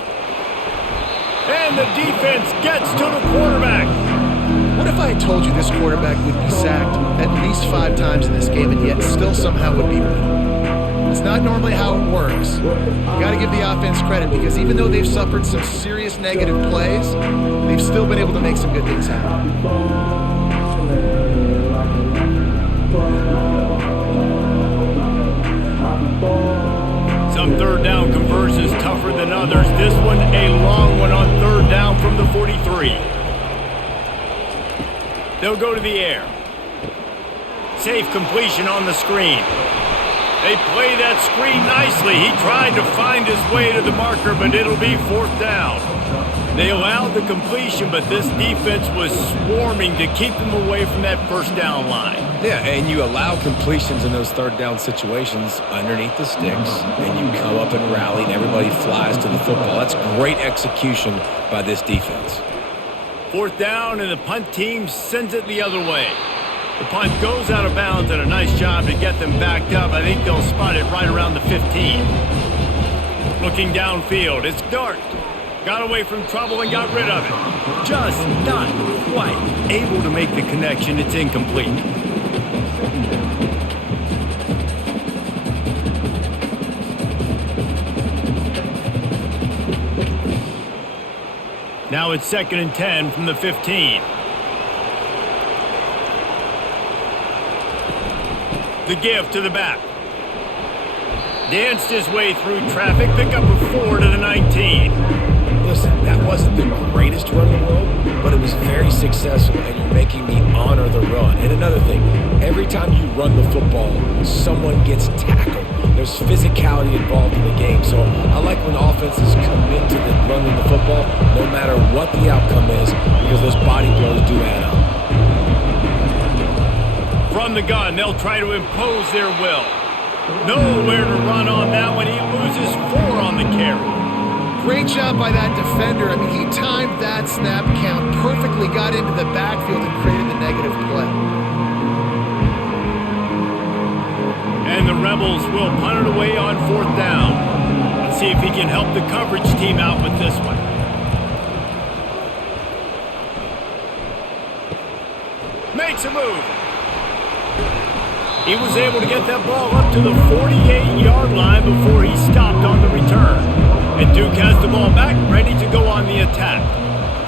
And the defense gets to the quarterback. What if I had told you this quarterback would be sacked at least 5 times in this game and yet still somehow would be winning? It's not normally how it works. You got to give the offense credit because even though they've suffered some serious negative plays, they've still been able to make some good things happen. Some 3rd down conversions tougher than others. This one a long one on 3rd down from the 43. They'll go to the air. Safe completion on the screen. They play that screen nicely. He tried to find his way to the marker, but it'll be 4th down. They allowed the completion, but this defense was swarming to keep them away from that first down line. Yeah, and you allow completions in those 3rd down situations underneath the sticks, and you come up and rally, and everybody flies to the football. That's great execution by this defense. 4th down, and the punt team sends it the other way. The punt goes out of bounds, and a nice job to get them backed up. I think they'll spot it right around the 15. Looking downfield, it's Dart. Got away from trouble and got rid of it. Just not quite able to make the connection. It's incomplete. Now it's 2nd and 10 from the 15. The give to the back. Danced his way through traffic. Pick up a 4 to the 19. Listen, that wasn't the greatest run in the world, but it was very successful, and you're making me honor the run. And another thing, every time you run the football, someone gets tackled. There's physicality involved in the game, so I like when offenses commit to running the football, no matter what the outcome is, because those body blows do add up. From the gun, they'll try to impose their will. Nowhere to run on that one. He loses 4 on the carry. Great job by that defender. I mean, he timed that snap count perfectly, got into the backfield and created the negative play. And the Rebels will punt it away on 4th down. Let's see if he can help the coverage team out with this one. Makes a move. He was able to get that ball up to the 48-yard line before he stopped on the return. And Duke has the ball back, ready to go on the attack.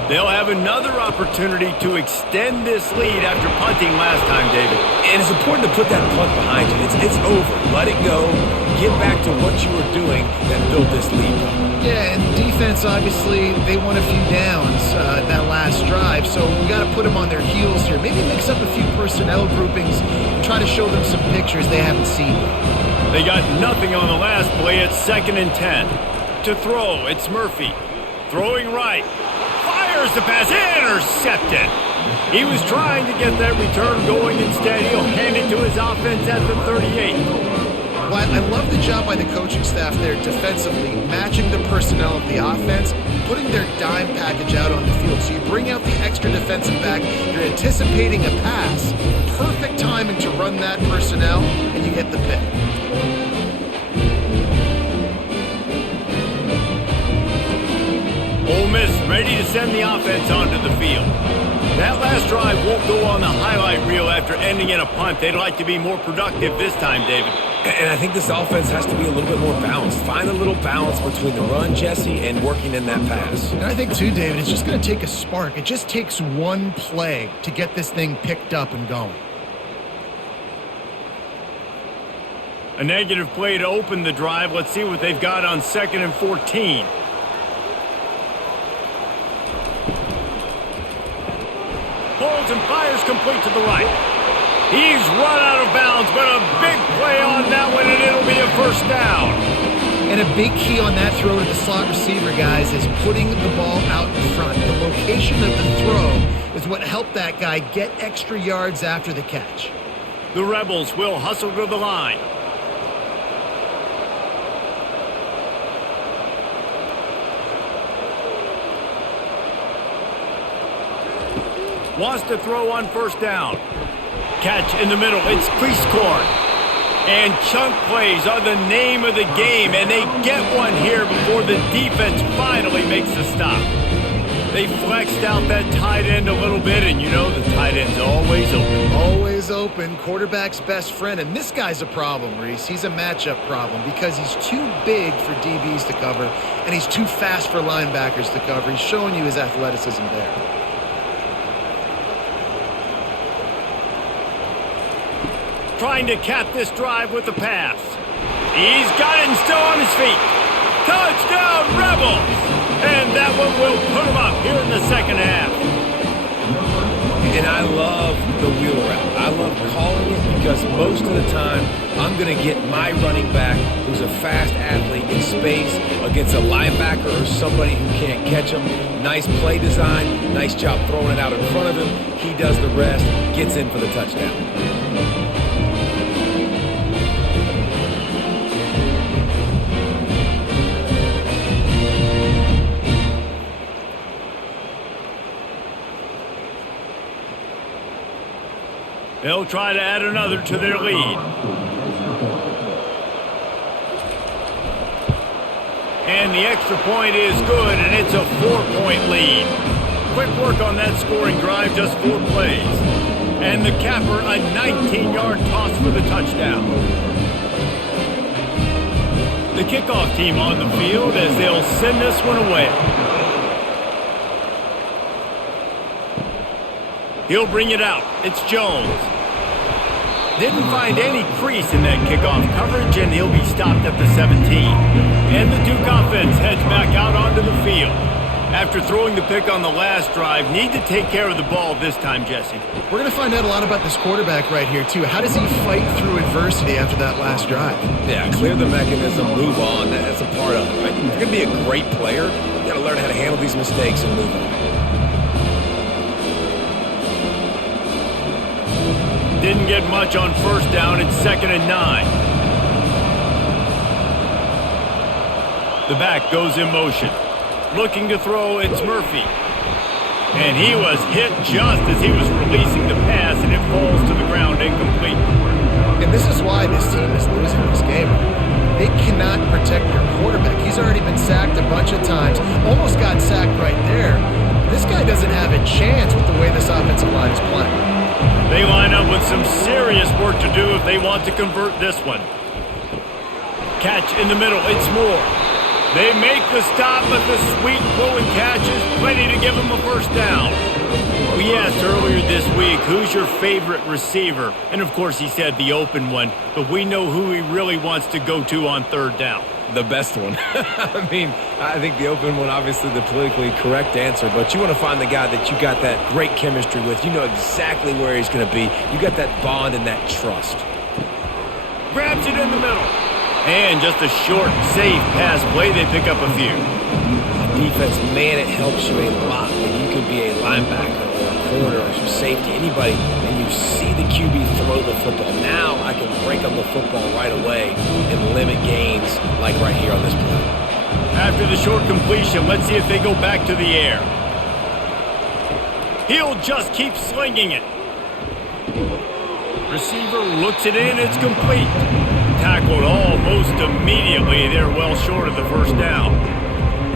They'll have another opportunity to extend this lead after punting last time, David. And it's important to put that punt behind you. It's over. Let it go. Get back to what you were doing that built this lead. Yeah, and defense, obviously, they won a few downs that last drive, so we got to put them on their heels here. Maybe mix up a few personnel groupings and try to show them some pictures they haven't seen. They got nothing on the last play. It's 2nd and 10. To throw, it's Murphy. Throwing right. Fires the pass. Intercepted. He was trying to get that return going. Instead, he'll hand it to his offense at the 38. Well, I love the job by the coaching staff there defensively, matching the personnel of the offense, putting their dime package out on the field. So you bring out the extra defensive back, you're anticipating a pass, perfect timing to run that personnel, and you get the pick. Miss ready to send the offense onto the field. That last drive won't go on the highlight reel after ending in a punt. They'd like to be more productive this time, David. And I think this offense has to be a little bit more balanced. Find a little balance between the run, Jesse, and working in that pass. And I think, too, David, it's just going to take a spark. It just takes one play to get this thing picked up and going. A negative play to open the drive. Let's see what they've got on 2nd and 14. Pulls and fires complete to the right. He's run out of bounds, but a big play on that one, and it'll be a first down. And a big key on that throw to the slot receiver, guys, is putting the ball out in front. The location of the throw is what helped that guy get extra yards after the catch. The Rebels will hustle to the line. Wants to throw on first down. Catch in the middle. It's Cleescorn. And chunk plays are the name of the game, and they get one here before the defense finally makes the stop. They flexed out that tight end a little bit, and you know the tight end's always open. Always open. Quarterback's best friend. And this guy's a problem, Reese. He's a matchup problem because he's too big for DBs to cover, and he's too fast for linebackers to cover. He's showing you his athleticism there. Trying to cap this drive with the pass. He's got it and still on his feet. Touchdown, Rebels! And that one will put him up here in the second half. And I love the wheel route. I love calling it because most of the time I'm going to get my running back who's a fast athlete in space against a linebacker or somebody who can't catch him. Nice play design, nice job throwing it out in front of him. He does the rest, gets in for the touchdown. They'll try to add another to their lead. And the extra point is good, and it's a 4-point lead. Quick work on that scoring drive, just 4 plays. And the capper, a 19-yard toss for the touchdown. The kickoff team on the field as they'll send this one away. He'll bring it out. It's Jones. Didn't find any crease in that kickoff coverage, and he'll be stopped at the 17. And the Duke offense heads back out onto the field. After throwing the pick on the last drive, need to take care of the ball this time, Jesse. We're going to find out a lot about this quarterback right here, too. How does he fight through adversity after that last drive? Yeah, clear the mechanism, move on. That's a part of it, right? If you're going to be a great player, you got to learn how to handle these mistakes and move on. Didn't get much on first down. It's 2nd and 9. The back goes in motion. Looking to throw, it's Murphy. And he was hit just as he was releasing the pass, and it falls to the ground incomplete. And this is why this team is losing this game. They cannot protect their quarterback. He's already been sacked a bunch of times. Almost got sacked right there. This guy doesn't have a chance with the way this offensive line is playing. They line up with some serious work to do if they want to convert this one. Catch in the middle, it's Moore. They make the stop, but the sweet flowing catch is plenty to give them a first down. We asked earlier this week, who's your favorite receiver? And of course he said the open one, but we know who he really wants to go to on 3rd down. The best one. I mean, I think the open one, obviously the politically correct answer, but you want to find the guy that you got that great chemistry with. You know exactly where he's going to be. You got that bond and that trust. Grabs it in the middle. And just a short, safe pass play. They pick up a few. Defense, man, it helps you a lot when you can be a linebacker or a corner or some safety, anybody, and you see the QB throw the football. Now I can break up the football right away and limit gains like right here on this play. After the short completion, let's see if they go back to the air. He'll just keep slinging it. Receiver looks it in, it's complete. Tackled almost immediately. They're well short of the first down.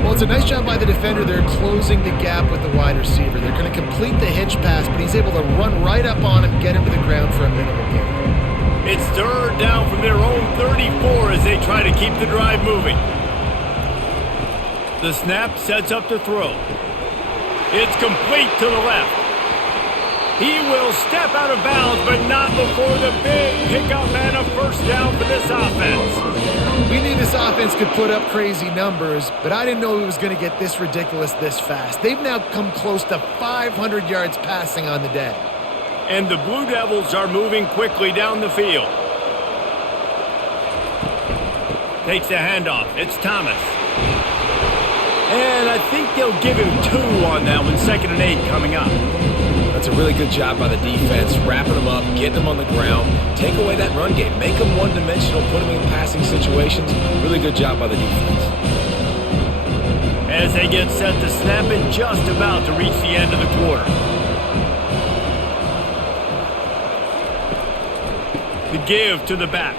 Well, it's a nice job by the defender. They're closing the gap with the wide receiver. They're going to complete the hitch pass, but he's able to run right up on him, get him to the ground for a minimal gain. It's third down from their own 34 as they try to keep the drive moving. The snap sets up the throw. It's complete to the left. He will step out of bounds, but not before the big pickup and a first down for this offense. We knew this offense could put up crazy numbers, but I didn't know it was going to get this ridiculous this fast. They've now come close to 500 yards passing on the day. And the Blue Devils are moving quickly down the field. Takes the handoff. It's Thomas. And I think they'll give him 2 on that one. 2nd and 8 coming up. That's a really good job by the defense, wrapping them up, getting them on the ground, take away that run game, make them one-dimensional, put them in passing situations. Really good job by the defense. As they get set to snap and just about to reach the end of the quarter. The give to the back.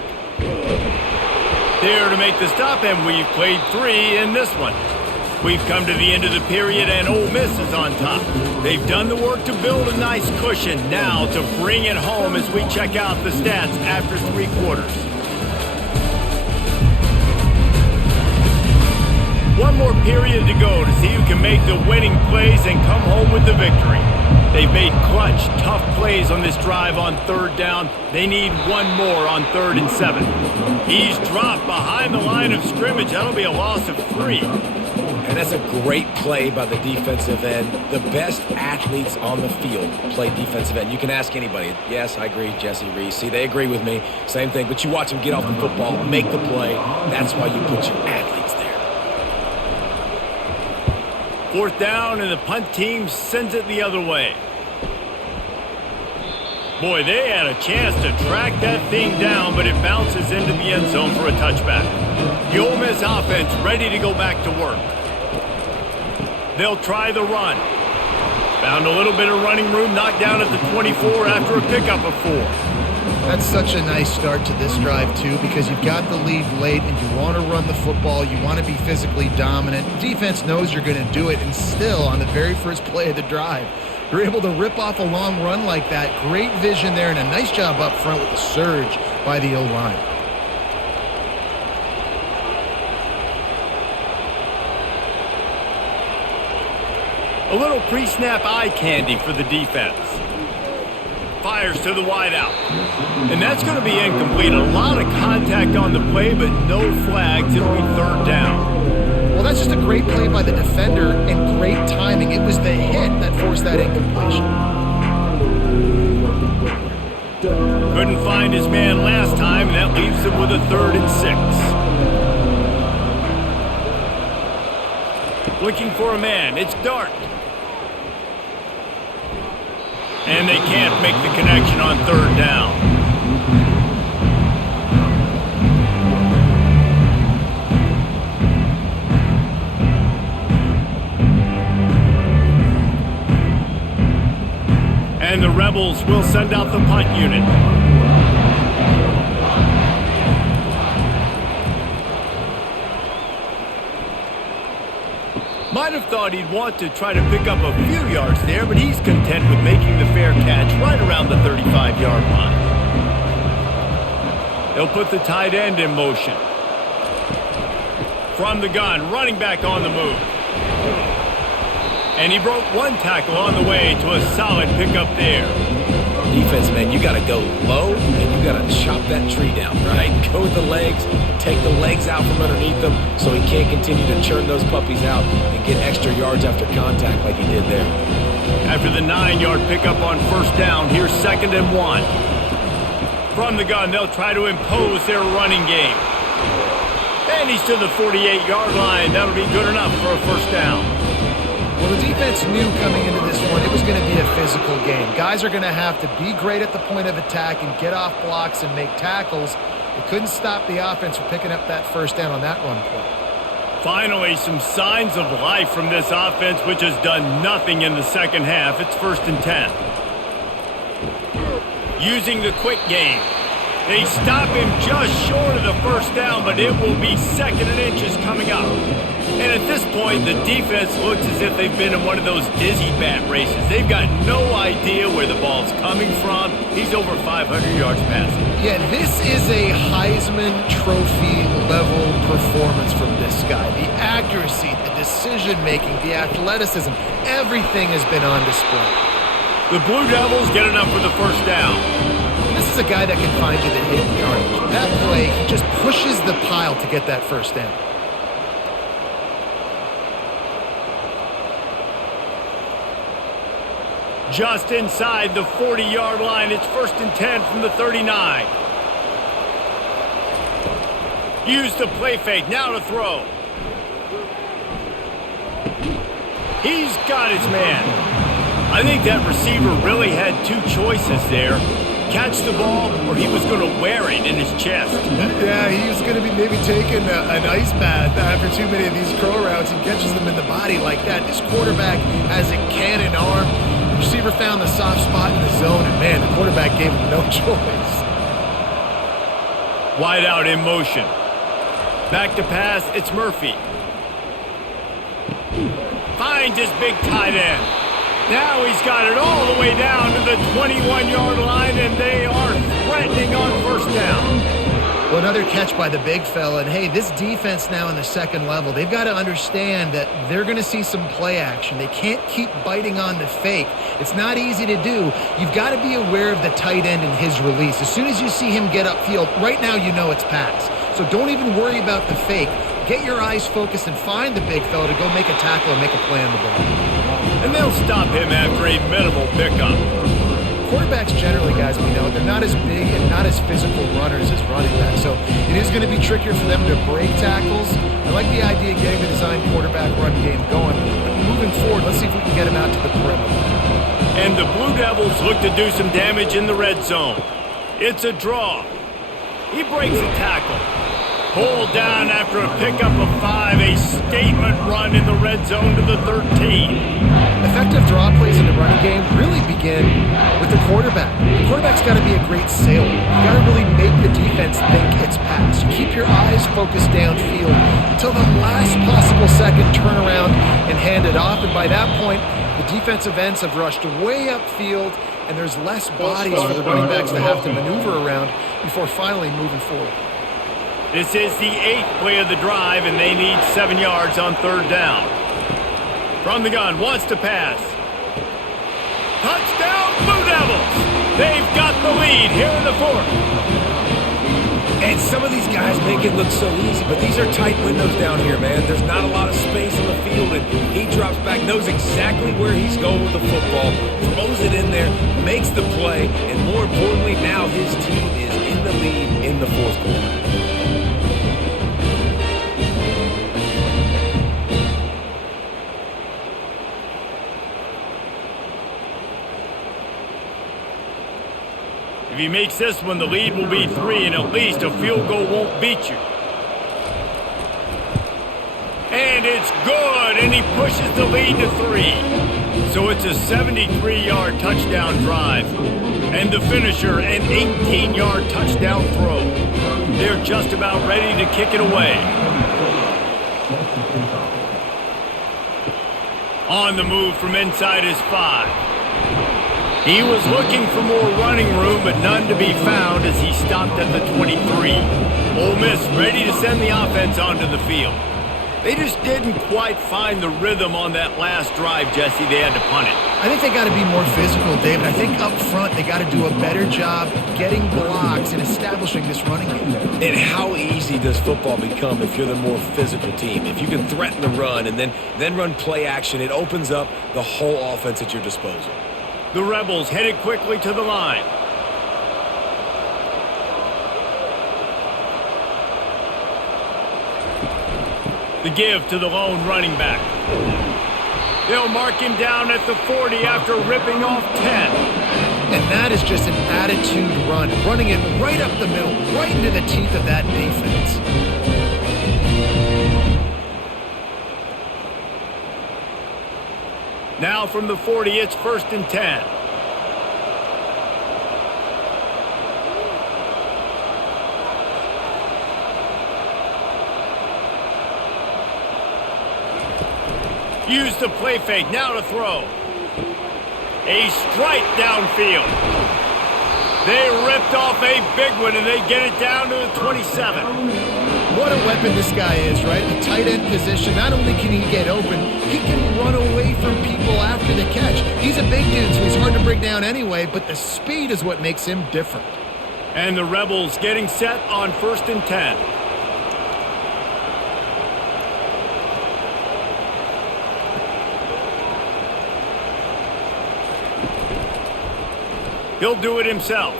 There to make the stop, and we've played 3 in this one. We've come to the end of the period, and Ole Miss is on top. They've done the work to build a nice cushion. Now to bring it home as we check out the stats after 3 quarters. One more period to go to see who can make the winning plays and come home with the victory. They've made clutch, tough plays on this drive on 3rd down. They need 1 more on 3rd and 7. He's dropped behind the line of scrimmage. That'll be a loss of 3. And that's a great play by the defensive end. The best athletes on the field play defensive end. You can ask anybody. Yes, I agree, Jesse Reese. See, they agree with me. Same thing. But you watch them get off the football, make the play. That's why you put your athletes there. 4th down, and the punt team sends it the other way. Boy, they had a chance to track that thing down, but it bounces into the end zone for a touchback. The Ole Miss offense ready to go back to work. They'll try the run. Found a little bit of running room, knocked down at the 24 after a pickup of 4. That's such a nice start to this drive, too, because you've got the lead late and you want to run the football. You want to be physically dominant. The defense knows you're going to do it, and still, on the very first play of the drive, you're able to rip off a long run like that. Great vision there, and a nice job up front with the surge by the O-line. A little pre-snap eye candy for the defense. Fires to the wideout. And that's going to be incomplete. A lot of contact on the play, but no flags. It'll be 3rd down. Well, that's just a great play by the defender and great timing. It was the hit that forced that incompletion. Couldn't find his man last time, and that leaves him with a 3rd and 6. Looking for a man. It's Dart. And they can't make the connection on 3rd down. And the Rebels will send out the punt unit. Might have thought he'd want to try to pick up a few yards there, but he's content with making the fair catch right around the 35-yard line. They'll put the tight end in motion. From the gun, running back on the move. And he broke 1 tackle on the way to a solid pickup there. Defense, man, you got to go low and you got to chop that tree down, right? Go with the legs, take the legs out from underneath them so he can't continue to churn those puppies out and get extra yards after contact like he did there. After the 9-yard pickup on 1st down, here's 2nd and 1. From the gun, they'll try to impose their running game. And he's to the 48-yard line. That'll be good enough for a 1st down. Well, the defense knew coming into this one it was going to be a physical game. Guys are going to have to be great at the point of attack and get off blocks and make tackles. It couldn't stop the offense from picking up that 1st down on that run play. Finally, some signs of life from this offense, which has done nothing in the second half. It's 1st and 10. Using the quick game. They stop him just short of the first down, but it will be 2nd and inches coming up. And at this point, the defense looks as if they've been in one of those dizzy bat races. They've got no idea where the ball's coming from. He's over 500 yards passing. Yeah, this is a Heisman Trophy level performance from this guy. The accuracy, the decision-making, the athleticism, everything has been on display. The Blue Devils get enough for the first down. This is a guy that can find you the hidden yardage. That play, he just pushes the pile to get that first down. Just inside the 40-yard line, it's 1st and 10 from the 39. Use the play fake, now to throw. He's got his man. I think that receiver really had two choices there. Catch the ball, or he was going to wear it in his chest. Yeah, he was going to be maybe taking an ice bath after too many of these curl routes. He catches them in the body like that. This quarterback has a cannon arm. The receiver found the soft spot in the zone, and man, the quarterback gave him no choice. Wide out in motion. Back to pass, it's Murphy. Finds his big tight end. Now he's got it all the way down to the 21-yard line, and they are threatening on first down. Well, another catch by the big fella. And, hey, this defense now in the second level, they've got to understand that they're going to see some play action. They can't keep biting on the fake. It's not easy to do. You've got to be aware of the tight end and his release. As soon as you see him get upfield, right now you know it's pass. So don't even worry about the fake. Get your eyes focused and find the big fella to go make a tackle and make a play on the ball. And they'll stop him after a minimal pickup. Quarterbacks generally, guys, we know, they're not as big and not as physical runners as running backs. So it is going to be trickier for them to break tackles. I like the idea of getting the design quarterback run game going. But moving forward, let's see if we can get him out to the perimeter. And the Blue Devils look to do some damage in the red zone. It's a draw. He breaks a tackle. Pulled down after a pickup of 5, a statement run in the red zone to the 13. Effective draw plays in the running game really begin with the quarterback. The quarterback's got to be a great sailor. You got to really make the defense think it's pass. You keep your eyes focused downfield until the last possible second, turn around and hand it off. And by that point, the defensive ends have rushed way upfield, and there's less bodies for the running backs to have to maneuver around before finally moving forward. This is the 8th play of the drive, and they need 7 yards on third down. From the gun, wants to pass. Touchdown, Blue Devils! They've got the lead here in the 4th. And some of these guys make it look so easy, but these are tight windows down here, man. There's not a lot of space on the field, and he drops back, knows exactly where he's going with the football, throws it in there, makes the play, and more importantly, now his team is in the lead in the 4th quarter. If he makes this one, the lead will be 3, and at least a field goal won't beat you. And it's good, and he pushes the lead to 3. So it's a 73-yard touchdown drive. And the finisher, an 18-yard touchdown throw. They're just about ready to kick it away. On the move from inside his 5. He was looking for more running room, but none to be found as he stopped at the 23. Ole Miss ready to send the offense onto the field. They just didn't quite find the rhythm on that last drive, Jesse. They had to punt it. I think they got to be more physical, David. I think up front they got to do a better job getting blocks and establishing this running game. And how easy does football become if you're the more physical team? If you can threaten the run and then run play action, it opens up the whole offense at your disposal. The Rebels headed quickly to the line. The give to the lone running back. They'll mark him down at the 40 after ripping off 10. And that is just an attitude run, running it right up the middle, right into the teeth of that defense. Now from the 40, it's 1st and 10. Use the play fake, now to throw. A strike downfield. They ripped off a big one, and they get it down to the 27. What a weapon this guy is, right? The tight end position, not only can he get open, he can run away from people after the catch. He's a big dude, so he's hard to bring down anyway, but the speed is what makes him different. And the Rebels getting set on 1st and 10. He'll do it himself.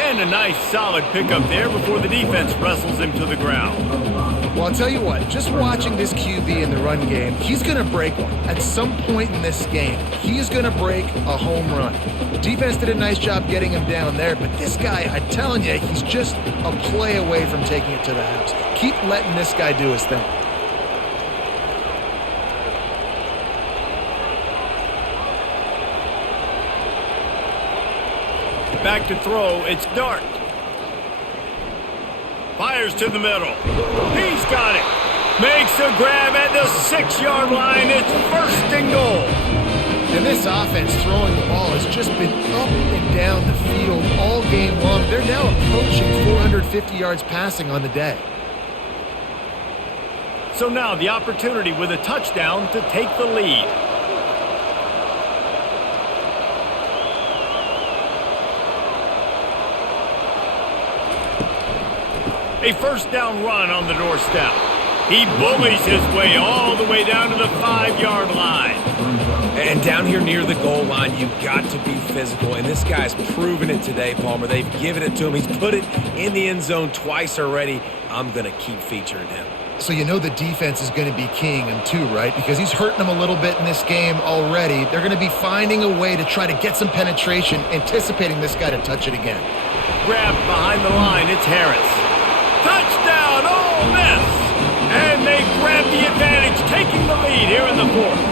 And a nice solid pickup there before the defense wrestles him to the ground. Well, I'll tell you what, just watching this QB in the run game, he's going to break one. At some point in this game, he's going to break a home run. The defense did a nice job getting him down there, but this guy, I'm telling you, he's just a play away from taking it to the house. Keep letting this guy do his thing. Back to throw, it's Dart. Fires to the middle. He's got it. Makes a grab at the 6-yard line. It's 1st and goal. And this offense throwing the ball has just been up and down the field all game long. They're now approaching 450 yards passing on the day. So now the opportunity with a touchdown to take the lead. A 1st down run on the doorstep. He bullies his way all the way down to the 5-yard line. And down here near the goal line, you've got to be physical. And this guy's proven it today, Palmer. They've given it to him. He's put it in the end zone twice already. I'm going to keep featuring him. So you know the defense is going to be keying him too, right? Because he's hurting them a little bit in this game already. They're going to be finding a way to try to get some penetration, anticipating this guy to touch it again. Grabbed behind the line, it's Harris. Touchdown, Ole Miss! And they grab the advantage, taking the lead here in the 4th.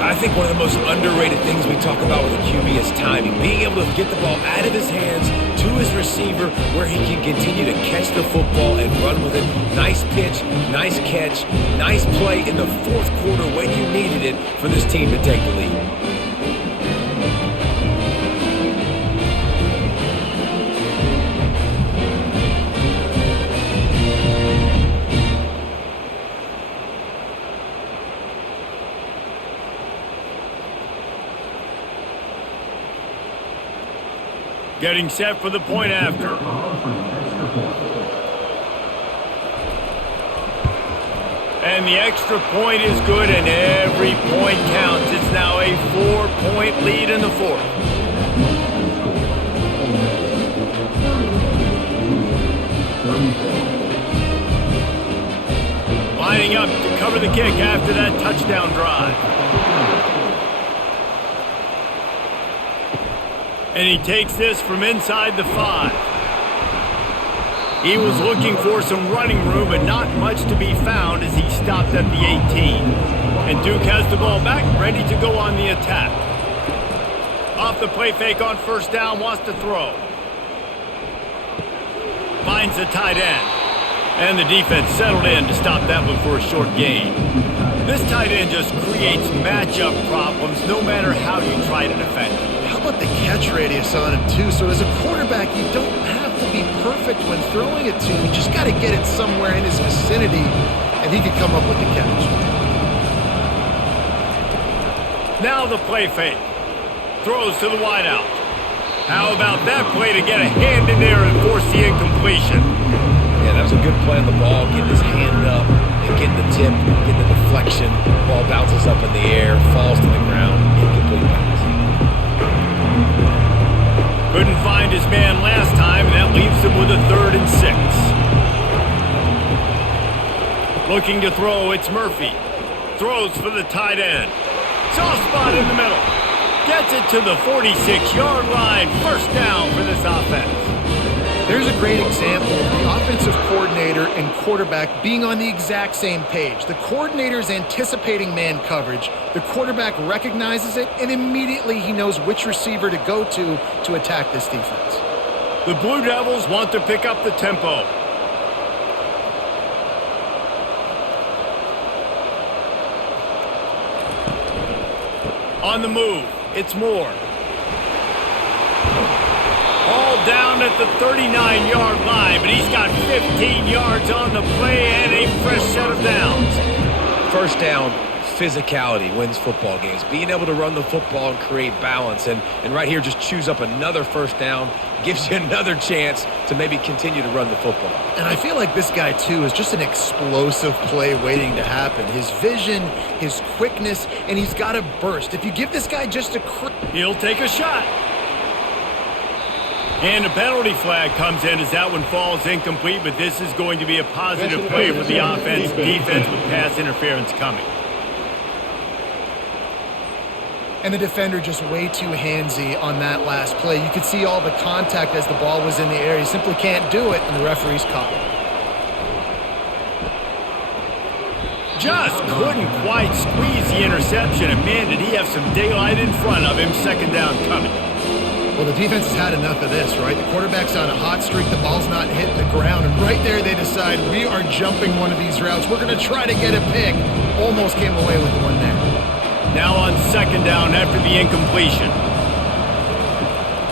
I think one of the most underrated things we talk about with a QB is timing. Being able to get the ball out of his hands to his receiver where he can continue to catch the football and run with it. Nice pitch, nice catch, nice play in the 4th quarter when you needed it for this team to take the lead. Getting set for the point after. And the extra point is good, and every point counts. It's now a 4-point lead in the 4th. Lining up to cover the kick after that touchdown drive. And he takes this from inside the 5. He was looking for some running room, but not much to be found as he stopped at the 18. And Duke has the ball back, ready to go on the attack. Off the play fake on 1st down, wants to throw. Finds the tight end. And the defense settled in to stop that one for a short gain. This tight end just creates matchup problems no matter how you try to defend it. How about the catch radius on him, too? So as a quarterback, you don't have to be perfect when throwing it to him. You just got to get it somewhere in his vicinity, and he can come up with the catch. Now the play fake. Throws to the wideout. How about that play to get a hand in there and force the incompletion? Yeah, that was a good play on the ball, getting his hand up and getting the tip, getting the deflection. Ball bounces up in the air, falls to the ground, incomplete pass. Couldn't find his man last time, and that leaves him with a 3rd and 6. Looking to throw, it's Murphy. Throws for the tight end. Soft spot in the middle. Gets it to the 46-yard line. 1st down for this offense. There's a great example of the offensive coordinator and quarterback being on the exact same page. The coordinator's anticipating man coverage. The quarterback recognizes it, and immediately he knows which receiver to go to attack this defense. The Blue Devils want to pick up the tempo. on the move. It's Moore. All down at the 39-yard line, but he's got 15 yards on the play and a fresh set of downs. First down, physicality wins football games. Being able to run the football and create balance. And right here, just choose up another first down, gives you another chance to maybe continue to run the football. And I feel like this guy, too, is just an explosive play waiting to happen. His vision, his quickness, and he's got a burst. If you give this guy just a... He'll take a shot. And a penalty flag comes in as that one falls incomplete, but this is going to be a positive play for the offense. Defense with pass interference coming. And the defender just way too handsy on that last play. You could see all the contact as the ball was in the air. He simply can't do it, and the referee's caught it. Just couldn't quite squeeze the interception, and man, did he have some daylight in front of him. Second down coming. Well, the defense has had enough of this, right? The quarterback's on a hot streak. The ball's not hitting the ground. And right there, they decide, we are jumping one of these routes. We're going to try to get a pick. Almost came away with one there. Now on second down after the incompletion.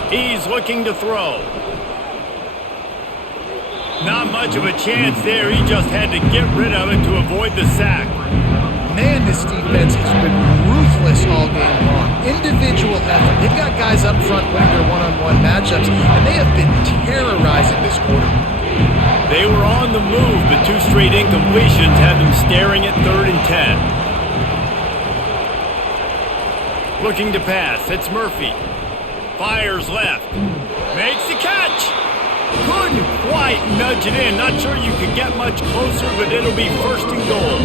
He's looking to throw. Not much of a chance there. He just had to get rid of it to avoid the sack. Man, this defense has been ruthless all game long. Individual effort. They've got guys up front winning their one-on-one matchups, and they have been terrorizing this quarterback. They were on the move, but two straight incompletions had them staring at 3rd and 10. Looking to pass. It's Murphy. Fires left. Makes the catch. Couldn't quite nudge it in. Not sure you could get much closer, but it'll be 1st and goal.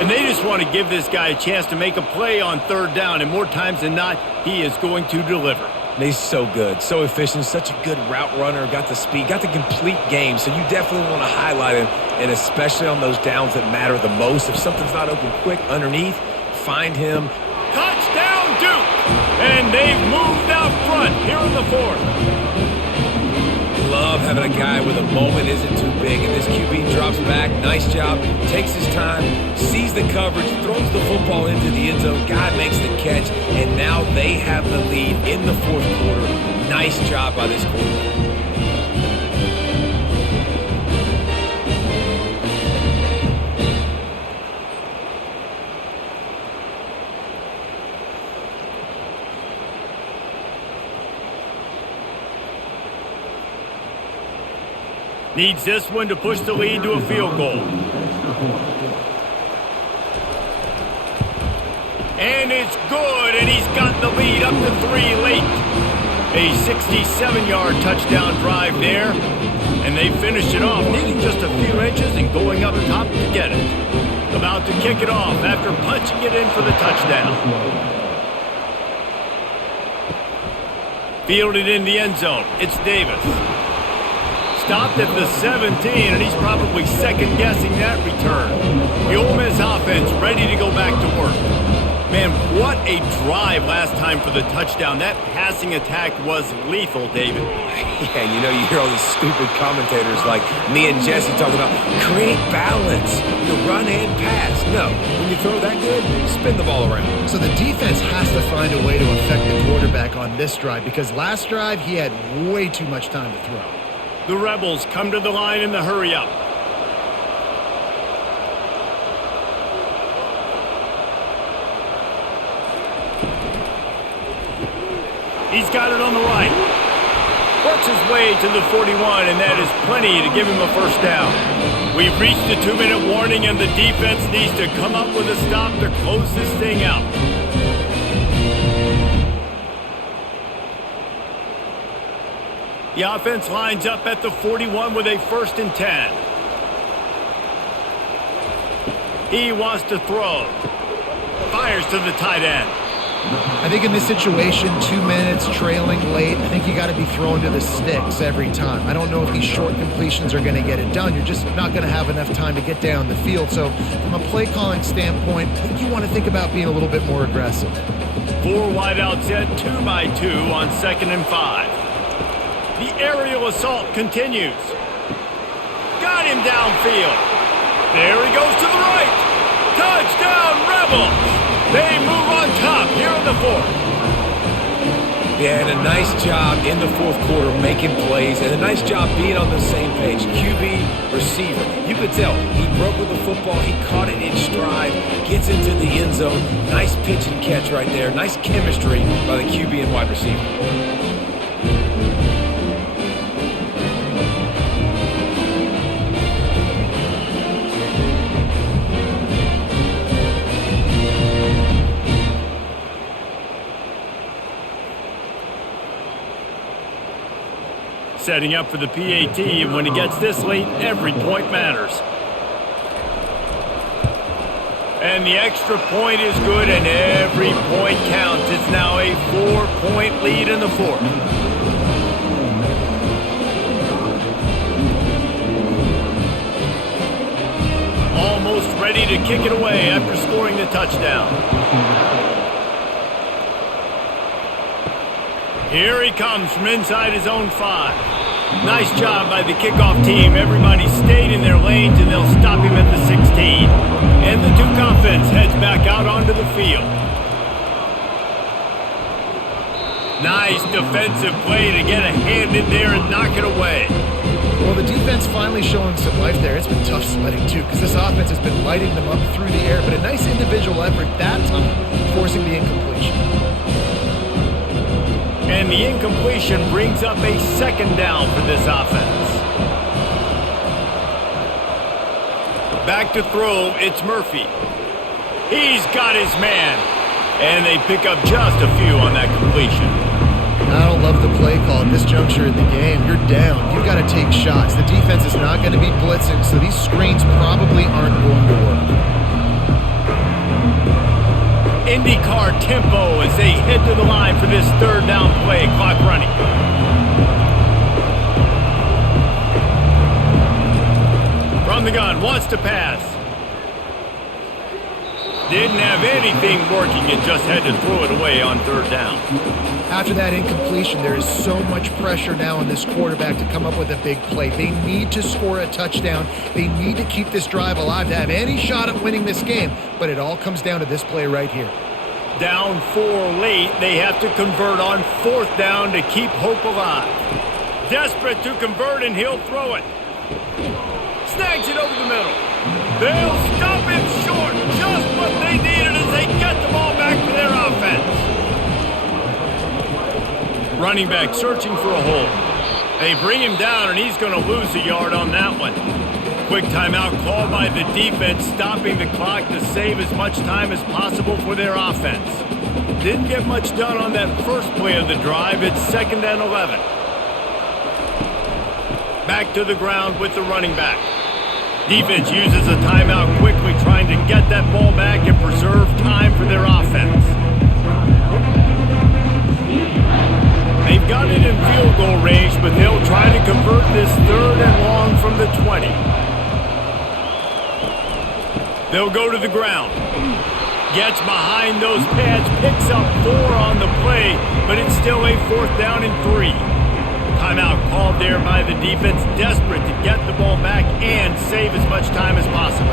And they just want to give this guy a chance to make a play on 3rd down, and more times than not, he is going to deliver. And he's so good, so efficient, such a good route runner, got the speed, got the complete game, so you definitely want to highlight him, and especially on those downs that matter the most. If something's not open quick underneath, find him. Touchdown, Duke! And they've moved out front here in the 4th. Love having a guy with a moment isn't too big, and this QB drops back. Nice job. Takes his time, sees the coverage, throws the football into the end zone. Guy makes the catch, and now they have the lead in the 4th quarter. Nice job by this quarterback. Needs this one to push the lead to a field goal. And it's good, and he's got the lead up to 3 late. A 67-yard touchdown drive there, and they finished it off, needing just a few inches and going up top to get it. About to kick it off after punching it in for the touchdown. Fielded in the end zone. It's Davis. Stopped at the 17, and he's probably second-guessing that return. The Ole Miss offense ready to go back to work. Man, what a drive last time for the touchdown. That passing attack was lethal, David. Yeah, you know, you hear all these stupid commentators like me and Jesse talking about create balance, you run and pass. No, when you throw that good, spin the ball around. So the defense has to find a way to affect the quarterback on this drive, because last drive he had way too much time to throw. The Rebels come to the line in the hurry-up. He's got it on the right. Works his way to the 41, and that is plenty to give him a first down. We've reached the 2-minute warning, and the defense needs to come up with a stop to close this thing out. The offense lines up at the 41 with a 1st and 10. He wants to throw. Fires to the tight end. I think in this situation, 2 minutes, trailing late, I think you got to be throwing to the sticks every time. I don't know if these short completions are going to get it done. You're just not going to have enough time to get down the field. So from a play calling standpoint, I think you want to think about being a little bit more aggressive. 4 wideouts set 2 by 2 on 2nd and 5. The aerial assault continues. Got him downfield. There he goes to the right. Touchdown, Rebels. They move on top here in the fourth. Yeah, and a nice job in the fourth quarter making plays, and a nice job being on the same page. QB, receiver. You could tell he broke with the football. He caught it in stride, gets into the end zone. Nice pitch and catch right there. Nice chemistry by the QB and wide receiver. Setting up for the PAT, and when it gets this late, every point matters. And the extra point is good, and every point counts. It's now a 4-point lead in the fourth. Almost ready to kick it away after scoring the touchdown. Here he comes from inside his own 5. Nice job by the kickoff team. Everybody stayed in their lanes, and they'll stop him at the 16. And the Duke offense heads back out onto the field. Nice defensive play to get a hand in there and knock it away. Well, the defense finally showing some life there. It's been tough sledding, too, because this offense has been lighting them up through the air. But a nice individual effort that time, forcing the incompletion. And the incompletion brings up a second down for this offense. Back to throw, it's Murphy. He's got his man. And they pick up just a few on that completion. I don't love the play call at this juncture in the game. You're down. You've got to take shots. The defense is not going to be blitzing, so these screens probably aren't going to work. IndyCar tempo as they head to the line for this third down play. Clock running. From the gun, wants to pass. Didn't have anything working and just had to throw it away on third down. After that incompletion, there is so much pressure now on this quarterback to come up with a big play. They need to score a touchdown. They need to keep this drive alive to have any shot at winning this game. But it all comes down to this play right here. Down 4 late, they have to convert on fourth down to keep hope alive. Desperate to convert, and he'll throw it. Snags it over the middle. They'll stop him short. Just what they needed as they get the ball back for their offense. Running back searching for a hole. They bring him down, and he's going to lose a yard on that one. Quick timeout called by the defense, stopping the clock to save as much time as possible for their offense. Didn't get much done on that first play of the drive. It's 2nd and 11. Back to the ground with the running back. Defense uses a timeout quickly, trying to get that ball back and preserve time for their offense. They've got it in field goal range, but they'll try to convert this 3rd and long from the 20. They'll go to the ground. Gets behind those pads, picks up 4 on the play, but it's still a 4th down and 3. Timeout called there by the defense, desperate to get the ball back and save as much time as possible.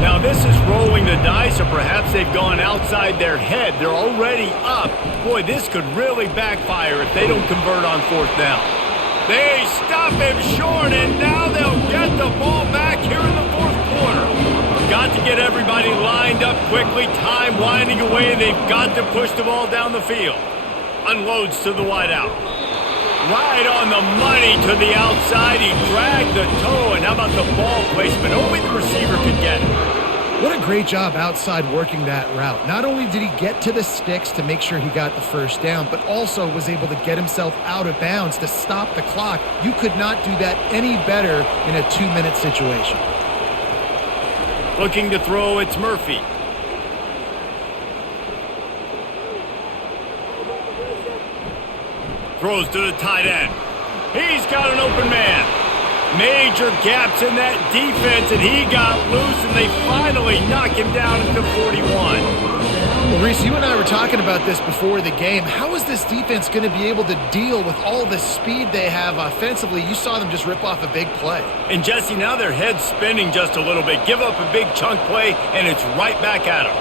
Now this is rolling the dice, or perhaps they've gone outside their head. They're already up. Boy, this could really backfire if they don't convert on 4th down. They stop him short, and now they'll get the ball back here in the 4th quarter. Got to get everybody lined up quickly. Time winding away. They've got to push the ball down the field. Unloads to the wideout. Right on the money to the outside. He dragged the toe, and how about the ball placement? Only the receiver could get it. What a great job outside working that route. Not only did he get to the sticks to make sure he got the first down, but also was able to get himself out of bounds to stop the clock. You could not do that any better in a 2-minute situation. Looking to throw, it's Murphy. Throws to the tight end. He's got an open man. Major gaps in that defense, and he got loose, and they finally knock him down at the 41. Well, Reese, you and I were talking about this before the game. How is this defense going to be able to deal with all the speed they have offensively? You saw them just rip off a big play. And, Jesse, now their head's spinning just a little bit. Give up a big chunk play, and it's right back at them.